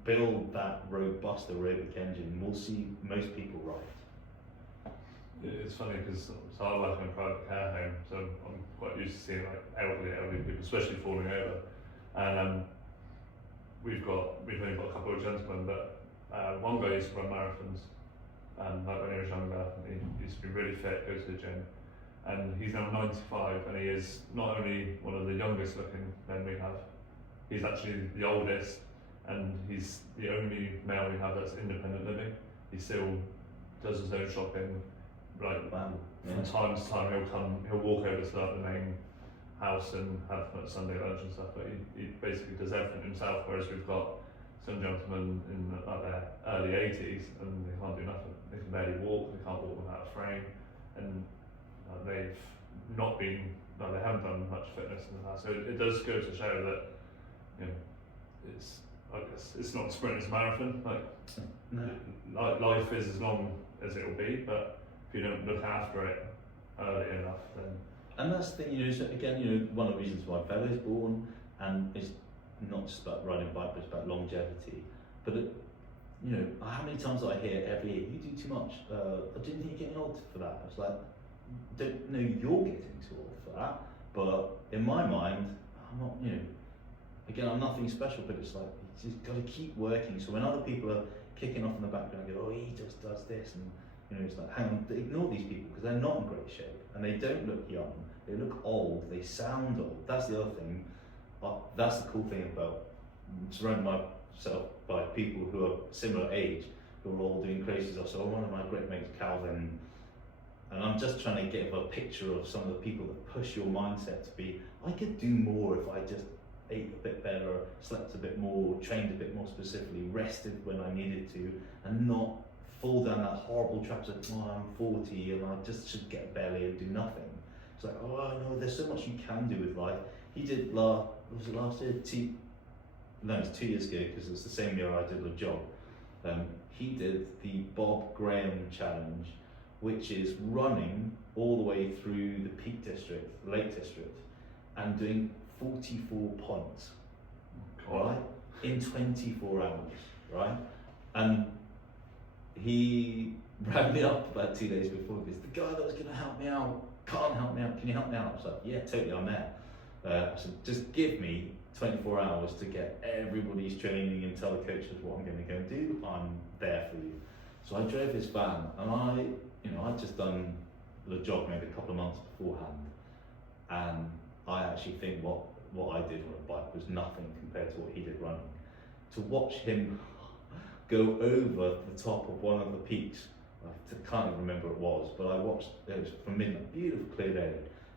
build that robust aerobic engine. We'll see most people right. It's funny because I work in a private care home, so I'm quite used to seeing like elderly people, especially falling over. And we've only got a couple of gentlemen, but one guy used to run marathons, and like when he was younger, he used to be really fit, go to the gym, and he's now 95, and he is not only one of the youngest looking men we have, he's actually the oldest, and he's the only male we have that's independent living. He still does his own shopping. Like from time to time, he'll walk over to like the main house and have like Sunday lunch and stuff. But he basically does everything himself. Whereas we've got some gentlemen in like their early 80s and they can't do nothing. They can barely walk. They can't walk without a frame, and they've not been. They haven't done much fitness in the past. So it does go to show that it's. I guess it's not a sprint, it's a marathon. Life is as long as it will be, but if you don't look after it early enough, then. And that's the thing, so again, one of the reasons why Velo is born, and it's not just about riding a bike, but it's about longevity. But how many times do I hear every year, you do too much? I didn't think you're getting old for that. I was like, don't know you're getting too old for that, but in my mind, I'm not. Again, I'm nothing special, but it's like you just got to keep working. So when other people are kicking off in the background, I go, oh, he just does this, and it's like, hang on, ignore these people because they're not in great shape and they don't look young. They look old. They sound old. That's the other thing. That's the cool thing about surrounding myself by people who are similar age, who are all doing crazy stuff. So one of my great mates, Calvin, and I'm just trying to give a picture of some of the people that push your mindset to be, I could do more if I just ate a bit better, slept a bit more, trained a bit more specifically, rested when I needed to, and not fall down that horrible trap of, I'm 40 and I just should get belly and do nothing. It's like, oh no, there's so much you can do with life. He did last year? No, it's 2 years ago, because it's the same year I did a job. He did the Bob Graham challenge, which is running all the way through the Peak District, the Lake District, and doing 44 points, right, in 24 hours, right? And he rang me up about 2 days before because the guy that was going to help me out can't help me out. Can you help me out? I was like, yeah, totally, I'm there. I said, just give me 24 hours to get everybody's training and tell the coaches what I'm going to go and do. I'm there for you. So I drove his van, and I'd just done the job maybe a couple of months beforehand, and I actually think what I did on a bike was nothing compared to what he did running. To watch him go over the top of one of the peaks. I can't even remember what it was, but I watched, it was from midnight, beautiful clear day,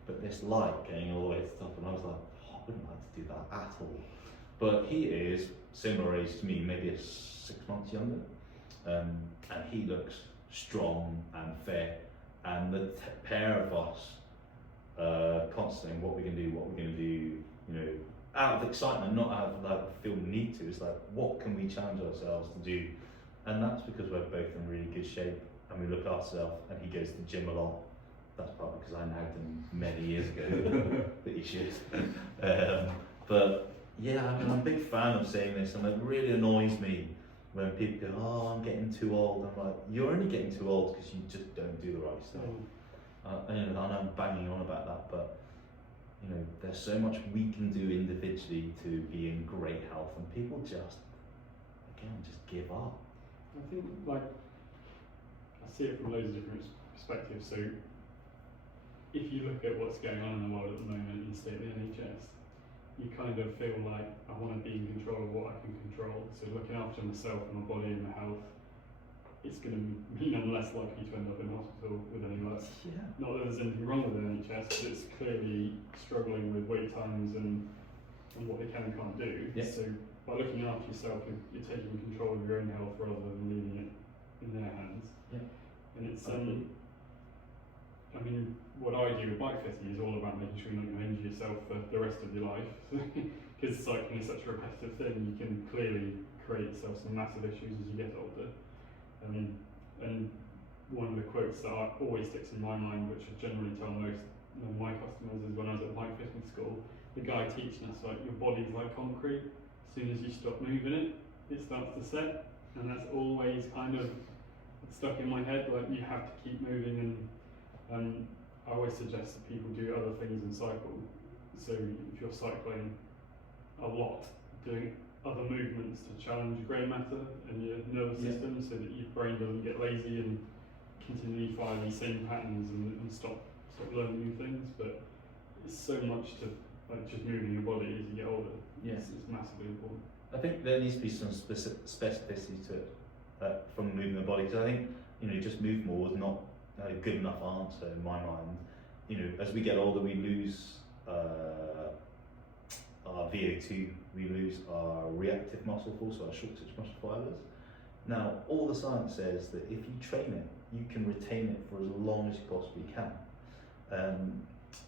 but this light going all the way to the top, and I was like, oh, I wouldn't like to do that at all. But he is similar age to me, maybe 6 months younger, and he looks strong and fair, and the pair of us constantly what we're going to do, you know, out of excitement, not out of like feel the need to. It's like, what can we challenge ourselves to do? And that's because we're both in really good shape and we look after ourselves, and he goes to the gym a lot. That's probably because I nagged him many years ago that he should. But yeah, I mean, I'm a big fan of saying this, and it really annoys me when people go, oh, I'm getting too old. I'm like, you're only getting too old because you just don't do the right stuff. And I'm banging on about that, but you know, there's so much we can do individually to be in great health, and people just give up. I think, like, I see it from loads of different perspectives. So if you look at what's going on in the world at the moment, you say the NHS, you kind of feel like, I want to be in control of what I can control. So looking after myself and my body and my health, it's going to mean I'm less likely to end up in hospital with any luck. Yeah. Not that there's anything wrong with the NHS, but it's clearly struggling with wait times and what they can and can't do. Yeah. So by looking after yourself, you're taking control of your own health rather than leaving it in their hands. Yeah. And it's I mean, what I do with bike fitting is all about making sure you're not going to injure yourself for the rest of your life. Because cycling is such a repetitive thing, you can clearly create yourself some massive issues as you get older. And one of the quotes that always sticks in my mind, which I generally tell most of my customers, is when I was at bike fitting school, the guy teaching us, like, your body's like concrete. As soon as you stop moving it starts to set. And that's always kind of stuck in my head, like, you have to keep moving. And I always suggest that people do other things than cycle. So if you're cycling a lot, doing other movements to challenge grey matter and your nervous system, so that your brain doesn't get lazy and continually fire these same patterns and stop learning new things. But it's so much to, like, just moving your body as you get older. Yes, it's massively important. I think there needs to be some specificity to it from moving the body, because I think, you know, just move more is not a good enough answer in my mind. You know, as we get older, we lose our VO2, we lose our reactive muscle force, our short twitch muscle fibers. Now, all the science says that if you train it, you can retain it for as long as you possibly can.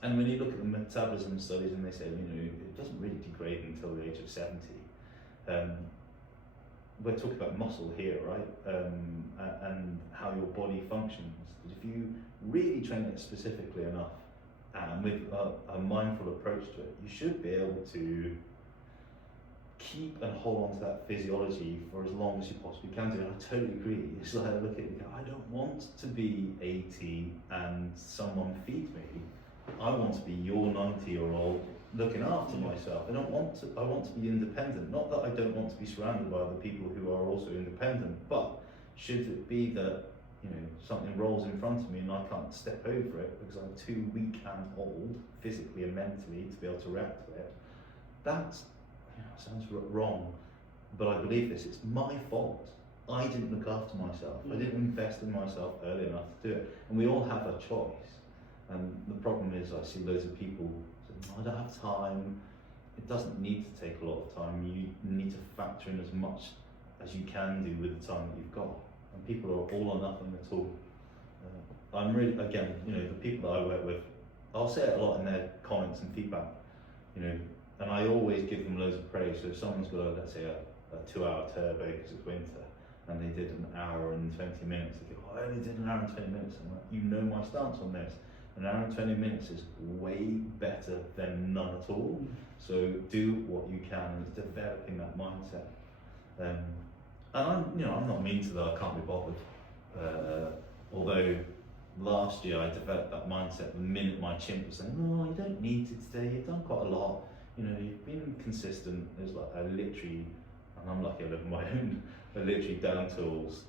And when you look at the metabolism studies, and they say, you know, it doesn't really degrade until the age of 70. We're talking about muscle here, right? And how your body functions. But if you really train it specifically enough, and with a mindful approach to it, you should be able to keep and hold on to that physiology for as long as you possibly can do. And I totally agree. It's like, I look at it and go, I don't want to be 80 and someone feeds me. I want to be your 90-year-old looking after myself. I want to be independent. Not that I don't want to be surrounded by other people who are also independent, but should it be that, you know, something rolls in front of me and I can't step over it because I'm too weak and old, physically and mentally, to be able to react to it, that's, you know, sounds wrong, but I believe this, it's my fault. I didn't look after myself. I didn't invest in myself early enough to do it. And we all have a choice. And the problem is, I see loads of people saying, I don't have time. It doesn't need to take a lot of time. You need to factor in as much as you can do with the time that you've got. And people are all or nothing at all. I'm really, again, you know, the people that I work with, I'll say it a lot in their comments and feedback, you know, and I always give them loads of praise. So if someone's got, let's say, a 2-hour turbo because it's winter, and they did an hour and 20 minutes, they go, I only did an hour and 20 minutes. I'm like, you know my stance on this. An hour and 20 minutes is way better than none at all. So do what you can, and it's developing that mindset. And I'm not mean to that, I can't be bothered. Although last year I developed that mindset the minute my chimp was saying, oh, you don't need to today, you've done quite a lot. You know, you've been consistent. It was like I literally, and I'm lucky I live on my own, I literally down tools,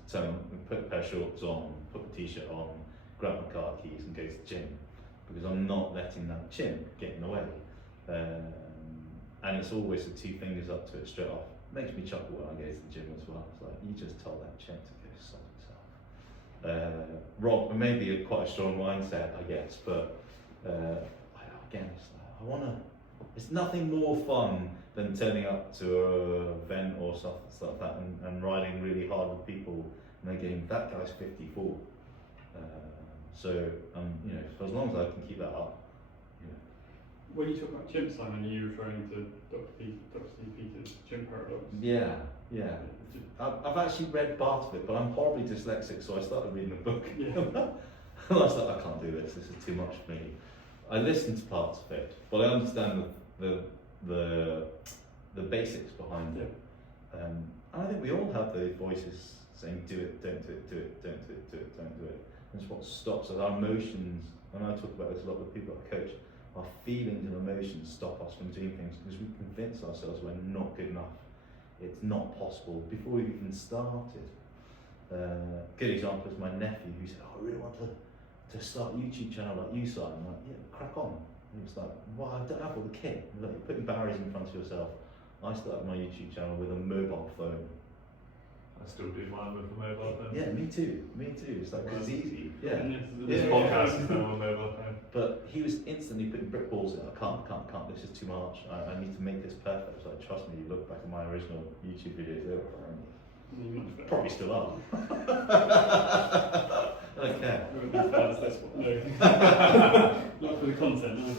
put a pair of shorts on, put a t-shirt on, grab my car keys and go to the gym, because I'm not letting that chimp get in the way. And it's always the 2 fingers up to it straight off. makes me chuckle when I go to the gym as well. It's like, you just told that chimp to go sod himself. Rob, maybe quite a strong mindset, I guess, but again, it's like, it's nothing more fun than turning up to an event or stuff like that and riding really hard with people and they're going, that guy's 54. So, you know, for as long as I can keep that up, you know. When you talk about chimp, Simon, are you referring to Dr. Steve Peters' chimp paradox? Yeah. I've actually read part of it, but I'm horribly dyslexic, so I started reading the book. Yeah. And I was like, I can't do this is too much for me. I listened to parts of it, but I understand the basics behind it. And I think we all have those voices saying, do it, don't do it, do it, don't do it, do it, don't do it. And it's what stops us. Our emotions, and I talk about this a lot with people I coach, our feelings and emotions stop us from doing things because we convince ourselves we're not good enough. It's not possible before we've even started. Good example is my nephew who said, I really want to start a YouTube channel like you, Simon. I'm like, yeah, crack on. And he was like, well, I don't have all the kit. Like, you're putting barriers in front of yourself. I started my YouTube channel with a mobile phone. I still do mine with a mobile phone. Yeah, me too. It's like, it's easy. Yeah. This podcast is now on mobile phone. But he was instantly putting brick walls in. I can't, this is too much. I need to make this perfect. So, like, trust me, you look back at my original YouTube videos, they were probably still are. I don't care. No. Not for the content, no.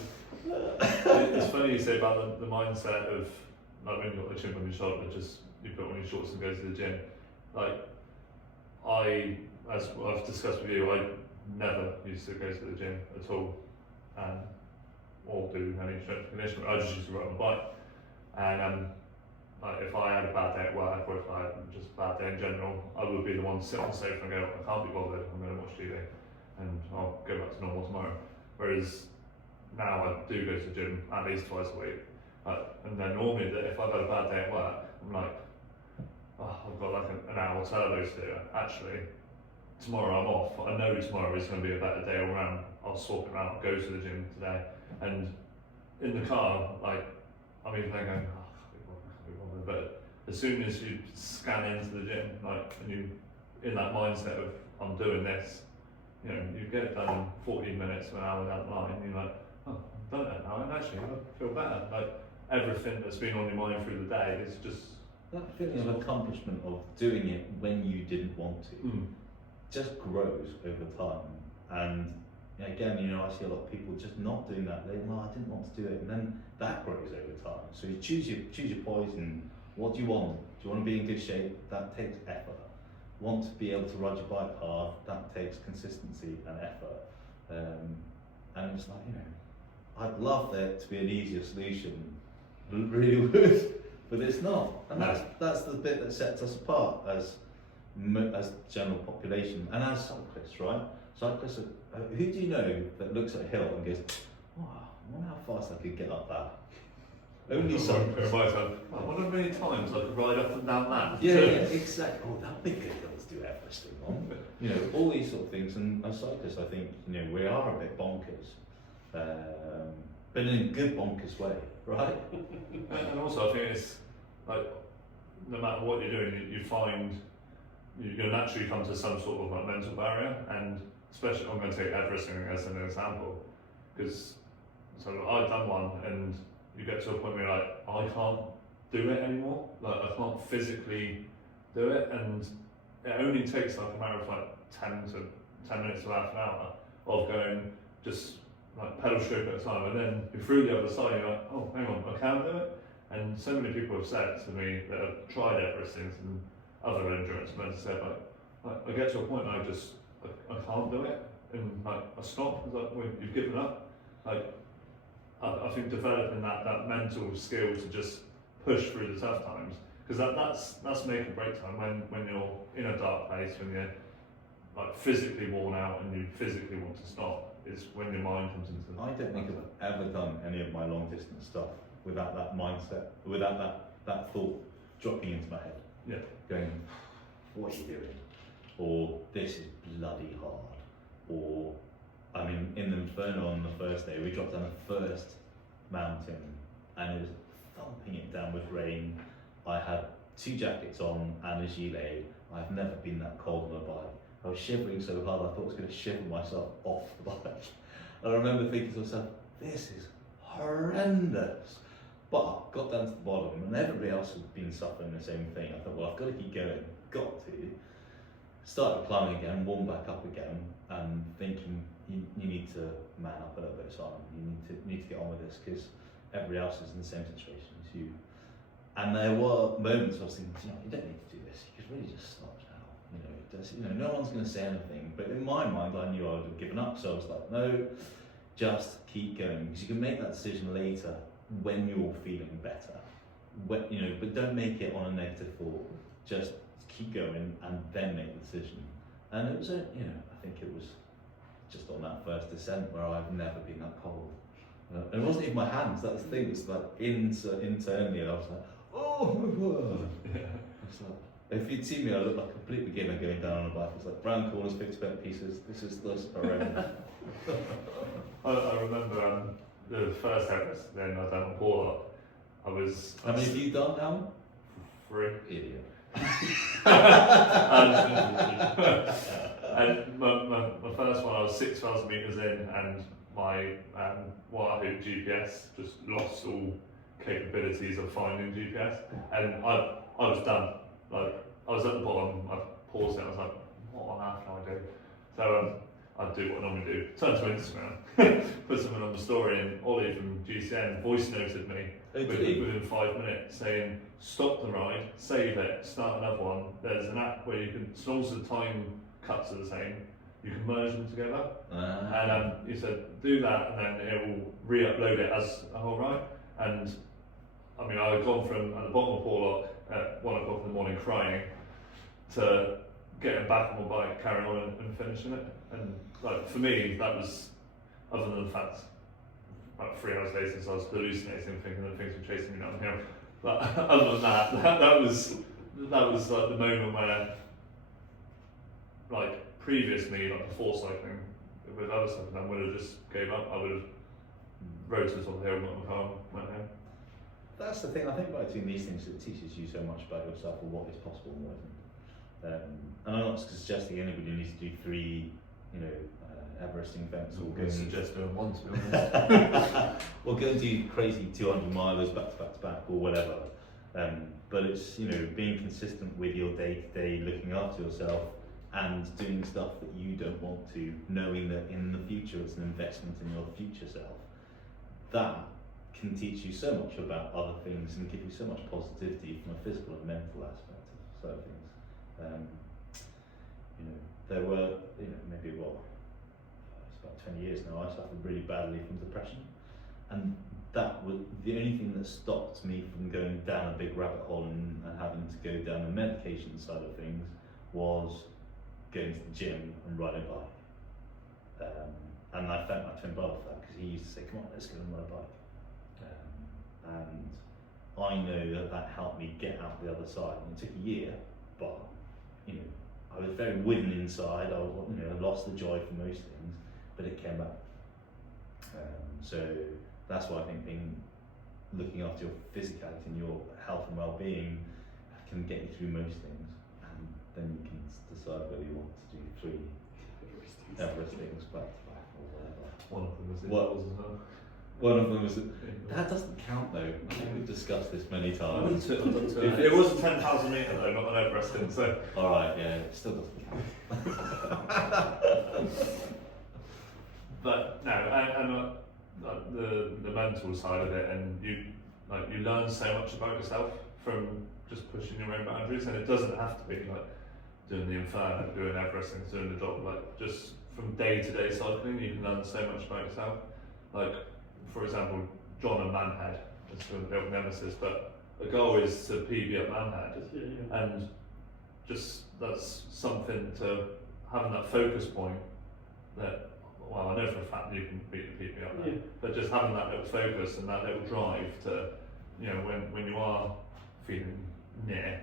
It's funny you say about the mindset of, like, when you've got a chip on your shoulder, just you put on your shorts and go to the gym. Like, as I've discussed with you, I never used to go to the gym at all, or do any strength and conditioning. I just used to ride on the bike, and like, if I had a bad day at work, or if I had just a bad day in general, I would be the one to sit on the sofa and go, I can't be bothered, I'm going to watch TV, and I'll go back to normal tomorrow. Whereas now I do go to the gym at least twice a week, and then normally if I've had a bad day at work, I'm like, oh, I've got like an hour turbo to do. Actually, tomorrow I'm off. I know tomorrow is going to be a better day all round. I'll swap it around, go to the gym today, and in the car, like, I'm even there going, oh, I can't be bothered. But as soon as you scan into the gym, like, and you in that mindset of I'm doing this, you know, you get it done in 14 minutes to an hour down the line, and you're like, oh, I've done it now, and actually I feel better. Like, everything that's been on your mind through the day is just that feeling of accomplishment of doing it when you didn't want to just grows over time. And again, you know, I see a lot of people just not doing that. I didn't want to do it, and then that grows over time. So you choose your poison. What do you want? Do you want to be in good shape? That takes effort. Want to be able to ride your bike hard? That takes consistency and effort. And it's like, you know, I'd love there to be an easier solution, really would, but it's not. And that's the bit that sets us apart as general population and as cyclists, right? Cyclists, who do you know that looks at a hill and goes, wow, I wonder how fast I could get up that? Only cyclists. I wonder how many times I could ride up and down that. Yeah, exactly. Oh, that'll be good hills to do everything on. You know, all these sort of things. And as cyclists, I think, you know, we are a bit bonkers. But in a good bonkers way, right? And also I think it's like, no matter what you're doing, you find you'll naturally come to some sort of like mental barrier, and especially I'm going to take Everesting as an example, because so I've done one, and you get to a point where you're like, I can't do it anymore, like I can't physically do it, and it only takes like a matter of like 10 minutes to half an hour of going just like pedal stroke at a time, and then you're through the other side, you're like, oh, hang on, I can do it. And so many people have said to me that have tried Everesting and other endurance events, said like I get to a point where I can't do it, and like I stop. It's like, well, you've given up. Like I think developing that mental skill to just push through the tough times, because that's make or break time when you're in a dark place, when you're like physically worn out and you physically want to stop, is when your mind comes into. I don't think I've ever done any of my long distance stuff without that mindset, without that thought dropping into my head. Yeah. Going, what are you doing? Or this is bloody hard. Or, I mean, in the Inferno on the first day, we dropped down the first mountain and it was thumping it down with rain. I had 2 jackets on and a gilet. I've never been that cold on a bike. I was shivering so hard I thought I was going to shiver myself off the bike. And I remember thinking to myself, this is horrendous. But got down to the bottom and everybody else had been suffering the same thing. I thought, well, I've got to keep going, got to. Started climbing again, warmed back up again, and thinking you need to man up a little bit, Simon. You need to get on with this because everybody else is in the same situation as you. And there were moments I was thinking, you don't need to do this. You could really just stop now. No one's going to say anything. But in my mind, I knew I would have given up. So I was like, no, just keep going because you can make that decision later when you're feeling better. But don't make it on a negative thought. Just keep going and then make the decision. And it was, I think it was just on that first descent where I've never been that cold. And it wasn't even my hands. That's the thing. It was like internally, I was like, oh. It's like, if you'd seen me, I looked like a complete beginner going down on a bike. It's like round corners, 50% pieces. This is horrendous. I remember the first Everest, then I done on Porlock. How many have you done now? 3. Idiot. And my first one, I was 6,000 metres in, and my Wahoo GPS just lost all capabilities of finding GPS, and I was done. Like, I was at the bottom, I paused it, I was like, what on earth can I do? So I'd do what I normally do, turn to Instagram, put something on the story, and Ollie from GCN voice noted me within 5 minutes saying, stop the ride, save it, start another one. There's an app where you can, as long as the time cuts are the same, you can merge them together. And he said, do that, and then it will re-upload it as a whole ride. And I mean, I had gone from at the bottom of Porlock at 1 o'clock in the morning crying to getting back on my bike, carrying on and finishing it. And like for me, that was, other than the fact, about 3 hours later, so I was hallucinating, thinking that things were chasing me down the hill. But other than that was like the moment where, like previously, like before cycling, with other stuff, I would have just gave up. I would have rode to the top of the hill, got in the car, and went home. That's the thing, I think by doing these things, it teaches you so much about yourself and what is possible and what isn't. And I'm not suggesting anybody needs to do 3, Everesting events or go and suggest doing one, to be honest. or go and do crazy 200 milers back to back to back or whatever. But it's, being consistent with your day-to-day, looking after yourself and doing stuff that you don't want to, knowing that in the future it's an investment in your future self. That can teach you so much about other things and give you so much positivity from a physical and mental aspect of certain things. There were, maybe it's about 20 years now, I suffered really badly from depression, and that was the only thing that stopped me from going down a big rabbit hole and having to go down the medication side of things was going to the gym and riding a bike. And I thank my twin brother for that, because he used to say, come on, let's go and ride a bike. And I know that helped me get out the other side. And it took a year, but I was very wooden inside. I lost the joy for most things, but it came back. So that's why I think looking after your physicality and your health and well-being can get you through most things, and then you can decide whether you want to do 3 Everest things back to back or whatever. One of them was in Wales as well. One of them was that doesn't count though. I think we've discussed this many times. It was a 10,000 metre though, not an Everest, so. Alright, yeah, it still doesn't count. But no, and the mental side of it, and you learn so much about yourself from just pushing your own boundaries, and it doesn't have to be like doing the Inferno, doing Everest, and doing the job. Like just from day-to-day cycling, you can learn so much about yourself. Like, for example, John and Manhead, just doing the little nemesis, but the goal is to PB at Manhead, and just that's something to having that focus point that, well, I know for a fact you can beat the PB up there, but just having that little focus and that little drive to, when you are feeling near,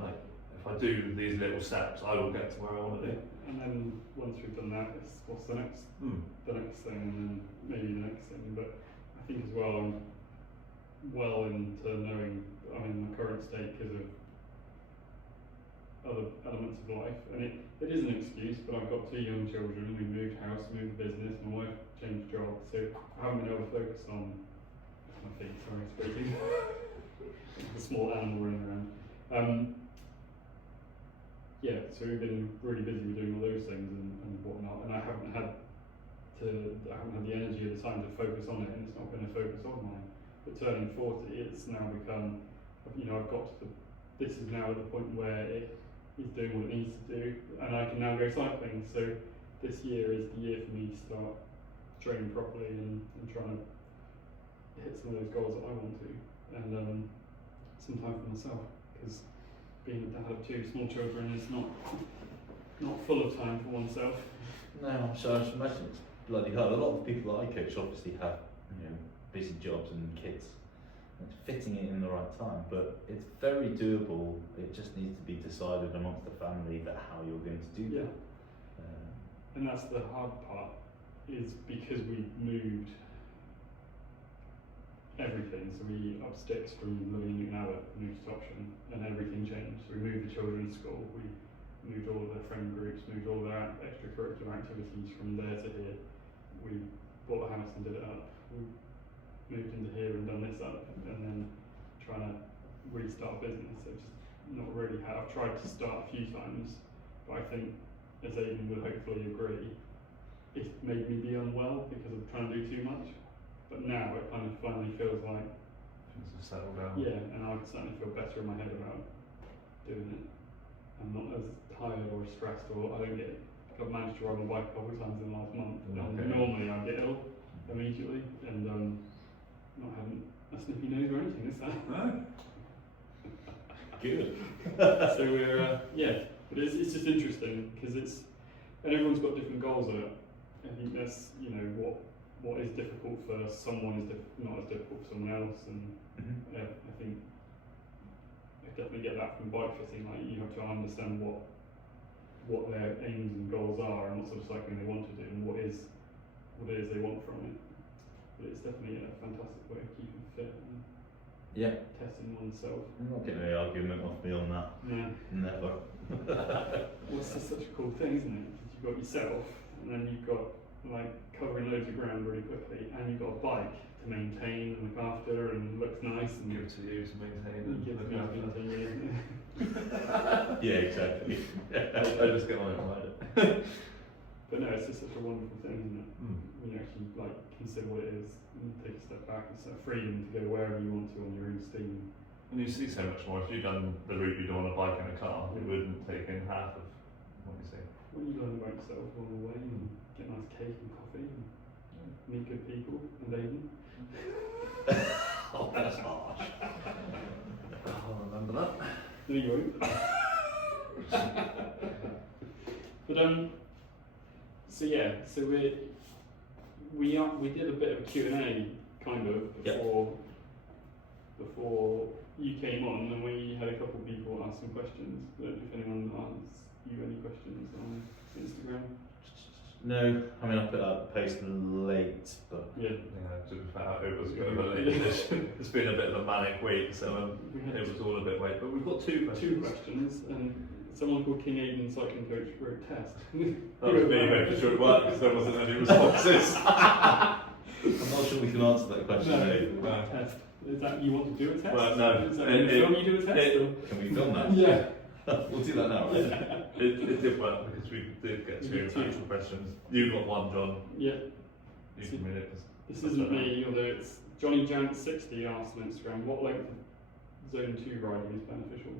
like, if I do these little steps, I will get to where I want to be. And then once we've done that, it's what's the next thing, and then maybe the next thing. But I think as well, I'm well into knowing I'm in my current state because of other elements of life, and it is an excuse, but I've got 2 young children, we moved house, moved business, my wife changed jobs, so I haven't been able to focus on my feet, sorry, speaking. The small animal running around. Yeah, so we've been really busy with doing all those things and whatnot, and I haven't had the energy or the time to focus on it, and it's not been a focus of mine. But turning 40, it's now become, I've got to this is now at the point where it is doing what it needs to do, and I can now go cycling. So this year is the year for me to start training properly and trying to hit some of those goals that I want to, and some time for myself, because being a dad of 2 small children is not full of time for oneself. No, I'm sure. I should imagine it's bloody hard. A lot of people that I coach obviously have, busy jobs and kids. It's fitting it in the right time, but it's very doable. It just needs to be decided amongst the family that how you're going to do that. And that's the hard part, is because we moved everything. So we up sticks from living in Newton Abbot, moved to Topsham, and everything changed. So we moved the children to school. We moved all of their friend groups, moved all of their extracurricular activities from there to here. We bought a house and did it up. We moved into here and done this up, and then trying to restart a business. So just not really how I've tried to start a few times, but I think, as Aidan would hopefully agree, it made me be unwell because of trying to do too much. But now it kind of finally feels like things have settled down. Yeah, and I certainly feel better in my head about doing it. I'm not as tired or stressed, or I've managed to ride my bike a couple of times in the last month. And normally I get ill immediately, and not having a sniffy nose or anything this time. No. Good. So we're but it's just interesting because and everyone's got different goals. I think that's what is difficult for someone is not as difficult for someone else, and I think I definitely get that from bike fitting. Like, you have to understand what their aims and goals are, and what sort of cycling they want to do, and what it is they want from it. But it's definitely a fantastic way of keeping fit and testing oneself. I'm not getting any argument off me on that. Yeah. Never. Well, it's just such a cool thing, isn't it? Because you've got yourself, and then you've got covering loads of ground really quickly, and you've got a bike to maintain and look after, and looks nice and Give it to you to maintain and give look it to after. maintain. Yeah, exactly. I just get on it and ride it. But no, it's just such a wonderful thing, isn't it? When you actually consider what it is and take a step back. It's that freedom to go wherever you want to on your own steam. And you see so much more. If you'd done the route you do on a bike and a car, it wouldn't take in half of what you see. When you learn about yourself along the way and get nice cake and coffee and meet good people and Aidan. Oh, that's harsh. I'll remember that. No, you won't. But so we did a bit of a Q&A kind of before you came on, and we had a couple of people ask some questions. But if anyone asks you any questions on Instagram. No, I mean I put up the post late, but Yeah. To be fair, it was a bit of a late edition. It's been a bit of a manic week, so it was all a bit late. But we've got two questions, and someone called King Aidan Cycling Coach wrote a test. That was me making sure it worked because there wasn't any responses. I'm not sure we can answer that question. No, test. Is that you want to do a test? Well, no. Is that in the film you do a test? Or? Can we film that? Yeah. We'll do that now, right? It did work because we did get two actual questions. You got one, John. Yeah. You can read it. This isn't me, although it's Johnny Jank 60 asked on Instagram, what length of zone 2 riding is beneficial?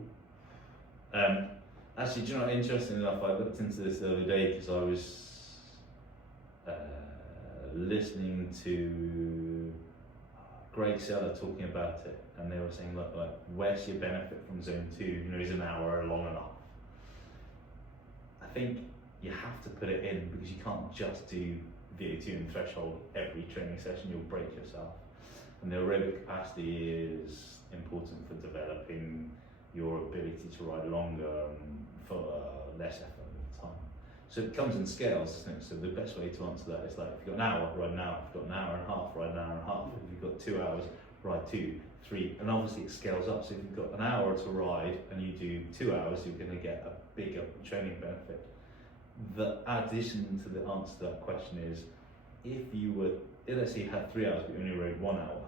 Actually, do you know what, interesting enough, I looked into this the other day because I was listening to Greg Seller talking about it, and they were saying, look, where's your benefit from zone 2? Is an hour long enough? I think you have to put it in because you can't just do VO2 and threshold every training session, you'll break yourself. And the aerobic capacity is important for developing your ability to ride longer for less effort over time. So it comes in scales, isn't it? So the best way to answer that is if you've got an hour, ride an hour. If you've got an hour and a half, ride an hour and a half. If you've got 2 hours, ride 2, 3, and obviously it scales up. So if you've got an hour to ride and you do 2 hours, you're going to get a bigger training benefit. The addition to the answer to that question is, if let's say you had 3 hours but you only rode 1 hour,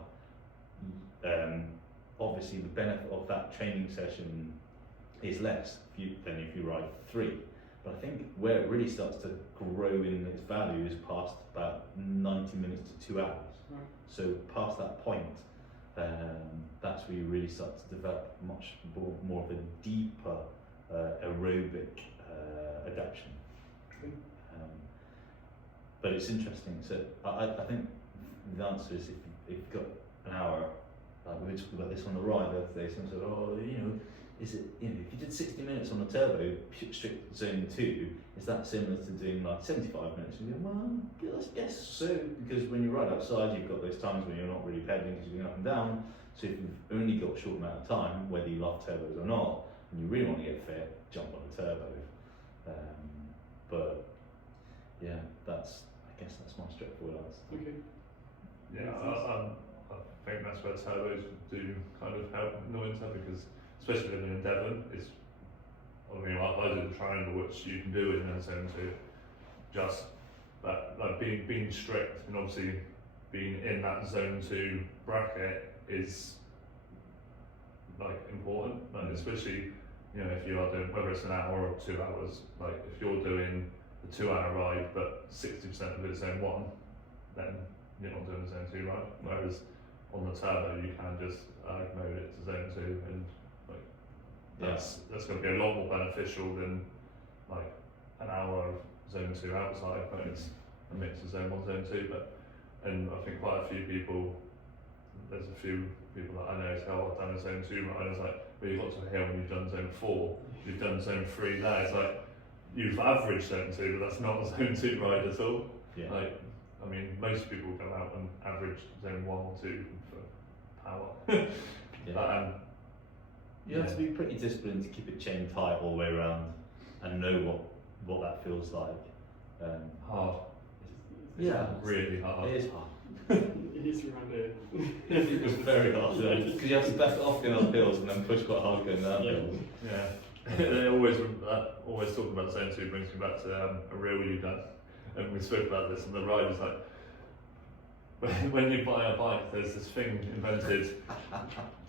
obviously the benefit of that training session is less than if you ride 3. But I think where it really starts to grow in its value is past about 90 minutes to 2 hours. Right. So past that point, that's where you really start to develop much more of a deeper aerobic adaptation. But it's interesting. So I think the answer is if you've got an hour, like we were talking about this on the ride the other day, someone said, oh, is it, if you did 60 minutes on a turbo, strict zone 2, is that similar to doing like 75 minutes? And you go, well, I guess so, because when you ride outside, you've got those times when you're not really pedaling because you're going up and down. So if you've only got a short amount of time, whether you love turbos or not, and you really want to get fit, jump on a turbo. But yeah, I guess that's my straightforward answer. Okay. Yeah, I think that's where turbos do kind of help in the winter, because especially living in Devon, I do the triangle, which you can do in zone 2. Just that, like being strict, and obviously being in that zone 2 bracket is like important. Like especially, if you are doing, whether it's an hour or 2 hours, like if you're doing the 2 hour ride, but 60% of it is zone 1, then you're not doing the zone 2 ride. Whereas on the turbo, you can just mode it to zone 2, and that's going to be a lot more beneficial than like an hour of zone 2 outside, but it's a mix of zone 1, zone 2. And I think quite a few people, there's a few people that I know say, oh, I've done a zone 2 ride. It's like, well, you've got to a hill and you've done zone 4, you've done zone 3 there. It's like, you've averaged zone 2, but that's not a zone 2 ride at all. Yeah. Like, I mean, most people go out and average zone 1 or 2 for power. Yeah. But, you have to be pretty disciplined to keep it chain tight all the way around and know what that feels like. hard. Yeah, Really hard. it is hard. It is around here. It's very hard, because you have to back it off going up hills and then push quite hard going down hills. Yeah. They always talking about zone 2 brings me back to a reel you've done, and we spoke about this on the ride. It's like, when you buy a bike, there's this thing invented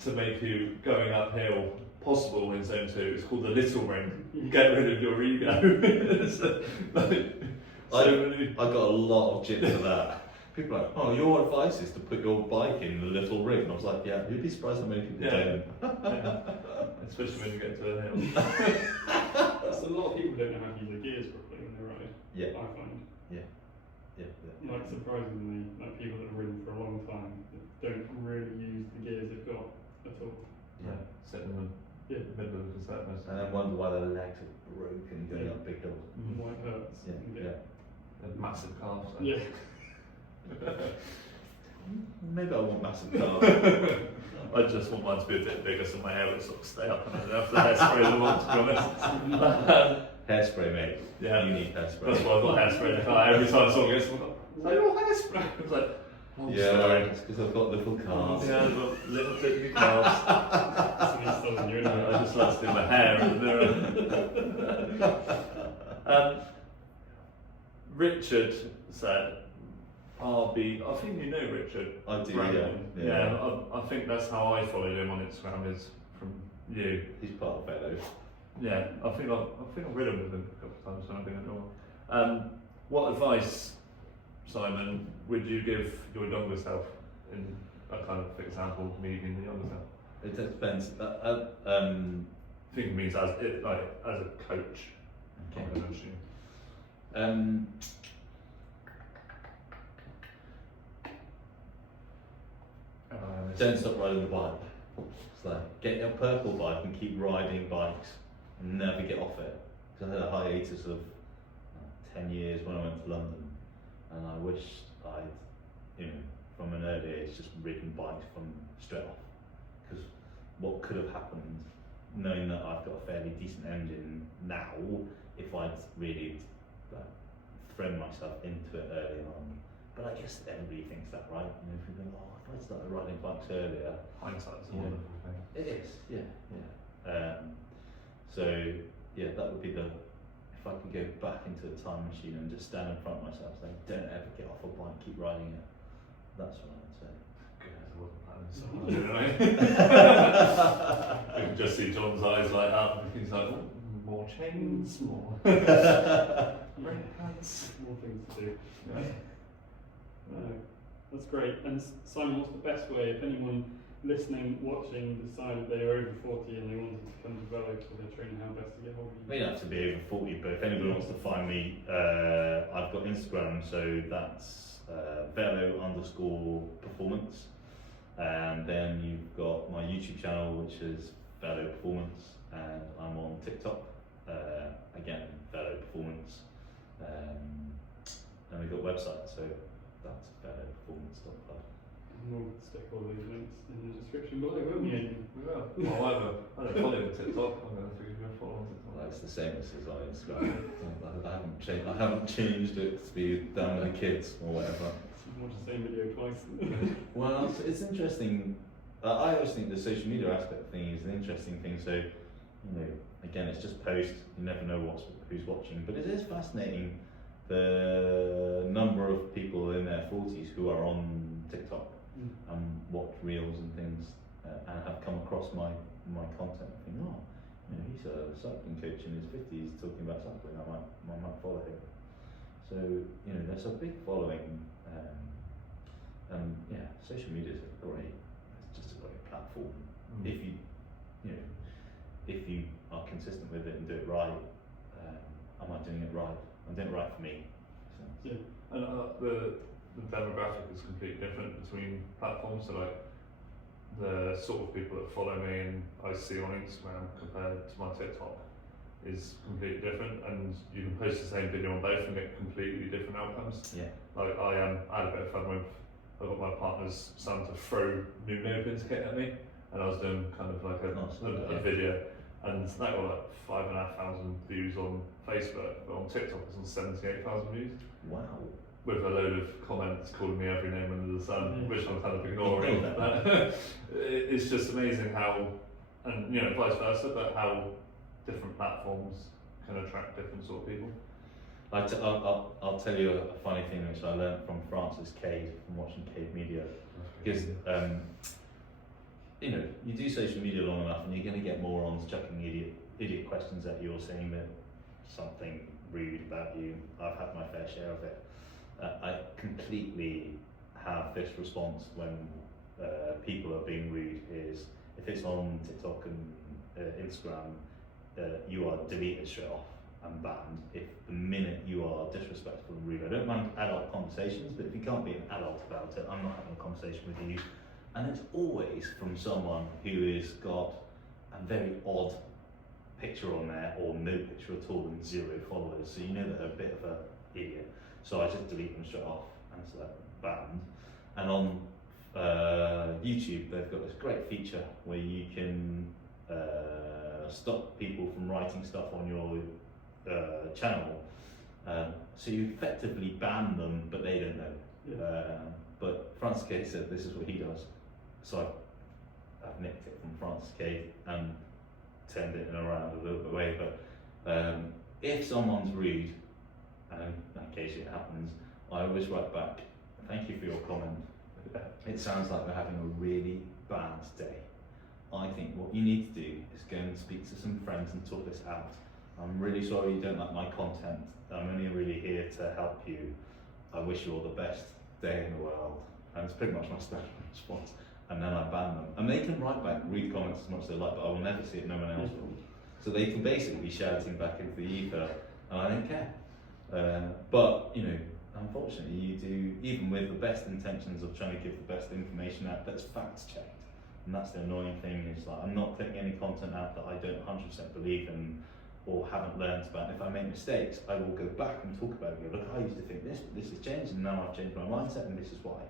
to make you going uphill possible in zone 2. It's called the little ring. Get rid of your ego. So, I got a lot of jip for that. People are like, oh, your advice is to put your bike in the little ring. And I was like, yeah, you'd be surprised how many people don't. Yeah. Especially when you get to a hill. So a lot of people don't know how to use their gears properly when they ride. Yeah. I find. Yeah. Like surprisingly, like people that have ridden for a long time don't really use the gears they've got at all. Yeah. Sit in the middle of the cassette. And then wonder why their legs are broken going up big hills. Why it hurts. Yeah. Massive calves. Yeah. Maybe I want massive calves. I just want mine to be a bit bigger so my hair will sort of stay up and I don't have to hairspray them all, to be honest. Hairspray, mate. Yeah. You need hairspray. That's why I've got hairspray in the car. Every time someone gets one, I'm like, oh, hairspray. It's like, oh, yeah, sorry. it's because I've got little calves. Yeah, I've got little bitty calves. That's an insult you, isn't it? I just like to do my hair in the mirror. Richard said, I think you know Richard. I do, Brandon. yeah. I think that's how I followed him on Instagram, is from you. He's part of Velo. Yeah, I think I've ridden with him a couple of times when I've been at Norway. What advice, Simon, would you give your younger self in a kind of example, me being the younger self? It depends. I think it means as a coach. Okay. I'm gonna assume. Don't stop riding the bike. It's like, get your purple bike and keep riding bikes and never get off it. Because I had a hiatus of 10 years when I went to London, and I wished I'd, from an early age, just ridden bikes from straight off. Because what could have happened, knowing that I've got a fairly decent engine now, if I'd really thrown myself into it early on. But I guess everybody thinks that, right? You know, if you think, oh, if I started riding bikes earlier, Hindsight's a Yeah. wonderful thing. it is, yeah. So yeah, that would be if I could go back into a time machine and just stand in front of myself saying, don't ever get off a bike, keep riding it. That's what I'd say. Goodness, I wasn't planning so hard, you know? You can just see John's eyes light up, and he's like, more chains, more brake pads. More things to do. Yeah. That's great. And Simon, what's the best way if anyone listening, watching, decided they were over 40 and they wanted to come to Velo for their training, how best to get hold of you? You don't have to be over 40, but if anybody wants to find me, I've got Instagram, so that's Velo_Performance. And then you've got my YouTube channel, which is Velo Performance, and I'm on TikTok, again, Velo Performance. And we've got a website, so that's veloperformance.club. And we'll stick all those links in the description below, won't we? We will. Well, whatever. I don't follow you on TikTok. I'm going to figure you follow on TikTok. Well, it's the same as on Instagram. I haven't changed it to be down with the kids or whatever. Watch the same video twice. Well, it's interesting. I always think the social media aspect thing is an interesting thing. So, you know, again, it's just post. You never know who's watching, but it is fascinating the number of people in their 40s who are on TikTok and watch reels and things and have come across my content and think, oh, you know, he's a cycling coach in his 50s talking about cycling. I might follow him. So, you know, there's a big following. And yeah, social media is it's just a great platform. If you are consistent with it and do it right, am I doing it right? I'm doing it right for me. So. Yeah. And the demographic is completely different between platforms. So like the sort of people that follow me and I see on Instagram compared to my TikTok is completely different, and you can post the same video on both and get completely different outcomes. Yeah. Like I had a bit of fun with, I got my partner's son to throw new nail pins kit at me, and I was doing kind of like a video, and that got like 5,500 views on Facebook, but on TikTok it's on 78,000 views. Wow. With a load of comments calling me every name under the sun, which I'm kind of ignoring. But it's just amazing how, and you know, vice versa, but how different platforms can attract different sort of people. I'll tell you a funny thing which I learned from Francis Cade, from watching Cade Media, because you know, you do social media long enough and you're going to get morons chucking idiot questions at you or saying that something rude about you. I've had my fair share of it. I completely have this response when people are being rude is, if it's on TikTok and Instagram, you are deleted straight off and banned if the minute you are disrespectful and rude. I don't mind adult conversations, but if you can't be an adult about it, I'm not having a conversation with you. And it's always from someone who has got a very odd picture on there, or no picture at all, and 0 followers, so you know they're a bit of an idiot. So I just delete them straight off, and so they're banned. And on YouTube, they've got this great feature where you can stop people from writing stuff on your channel. So you effectively ban them, but they don't know. But Francis Cade said this is what he does. So I've nicked it from Francis Cade and turned it in around a little bit way. But if someone's rude, and occasionally it happens, I always write back, thank you for your comment. It sounds like we're having a really bad day. I think what you need to do is go and speak to some friends and talk this out. I'm really sorry you don't like my content. I'm only really here to help you. I wish you all the best day in the world. And it's pretty much my standard response. And then I ban them. And they can write back, read comments as much as they like, but I will never see it, no one else will. So they can basically be shouting back into the ether, and I don't care. But, you know, unfortunately you do, even with the best intentions of trying to give the best information out, that's facts checked. And that's the annoying thing, is like, I'm not putting any content out that I don't 100% believe in or haven't learned about. If I make mistakes, I will go back and talk about it. Look, I used to think this, but this has changed, and now I've changed my mindset, and this is why.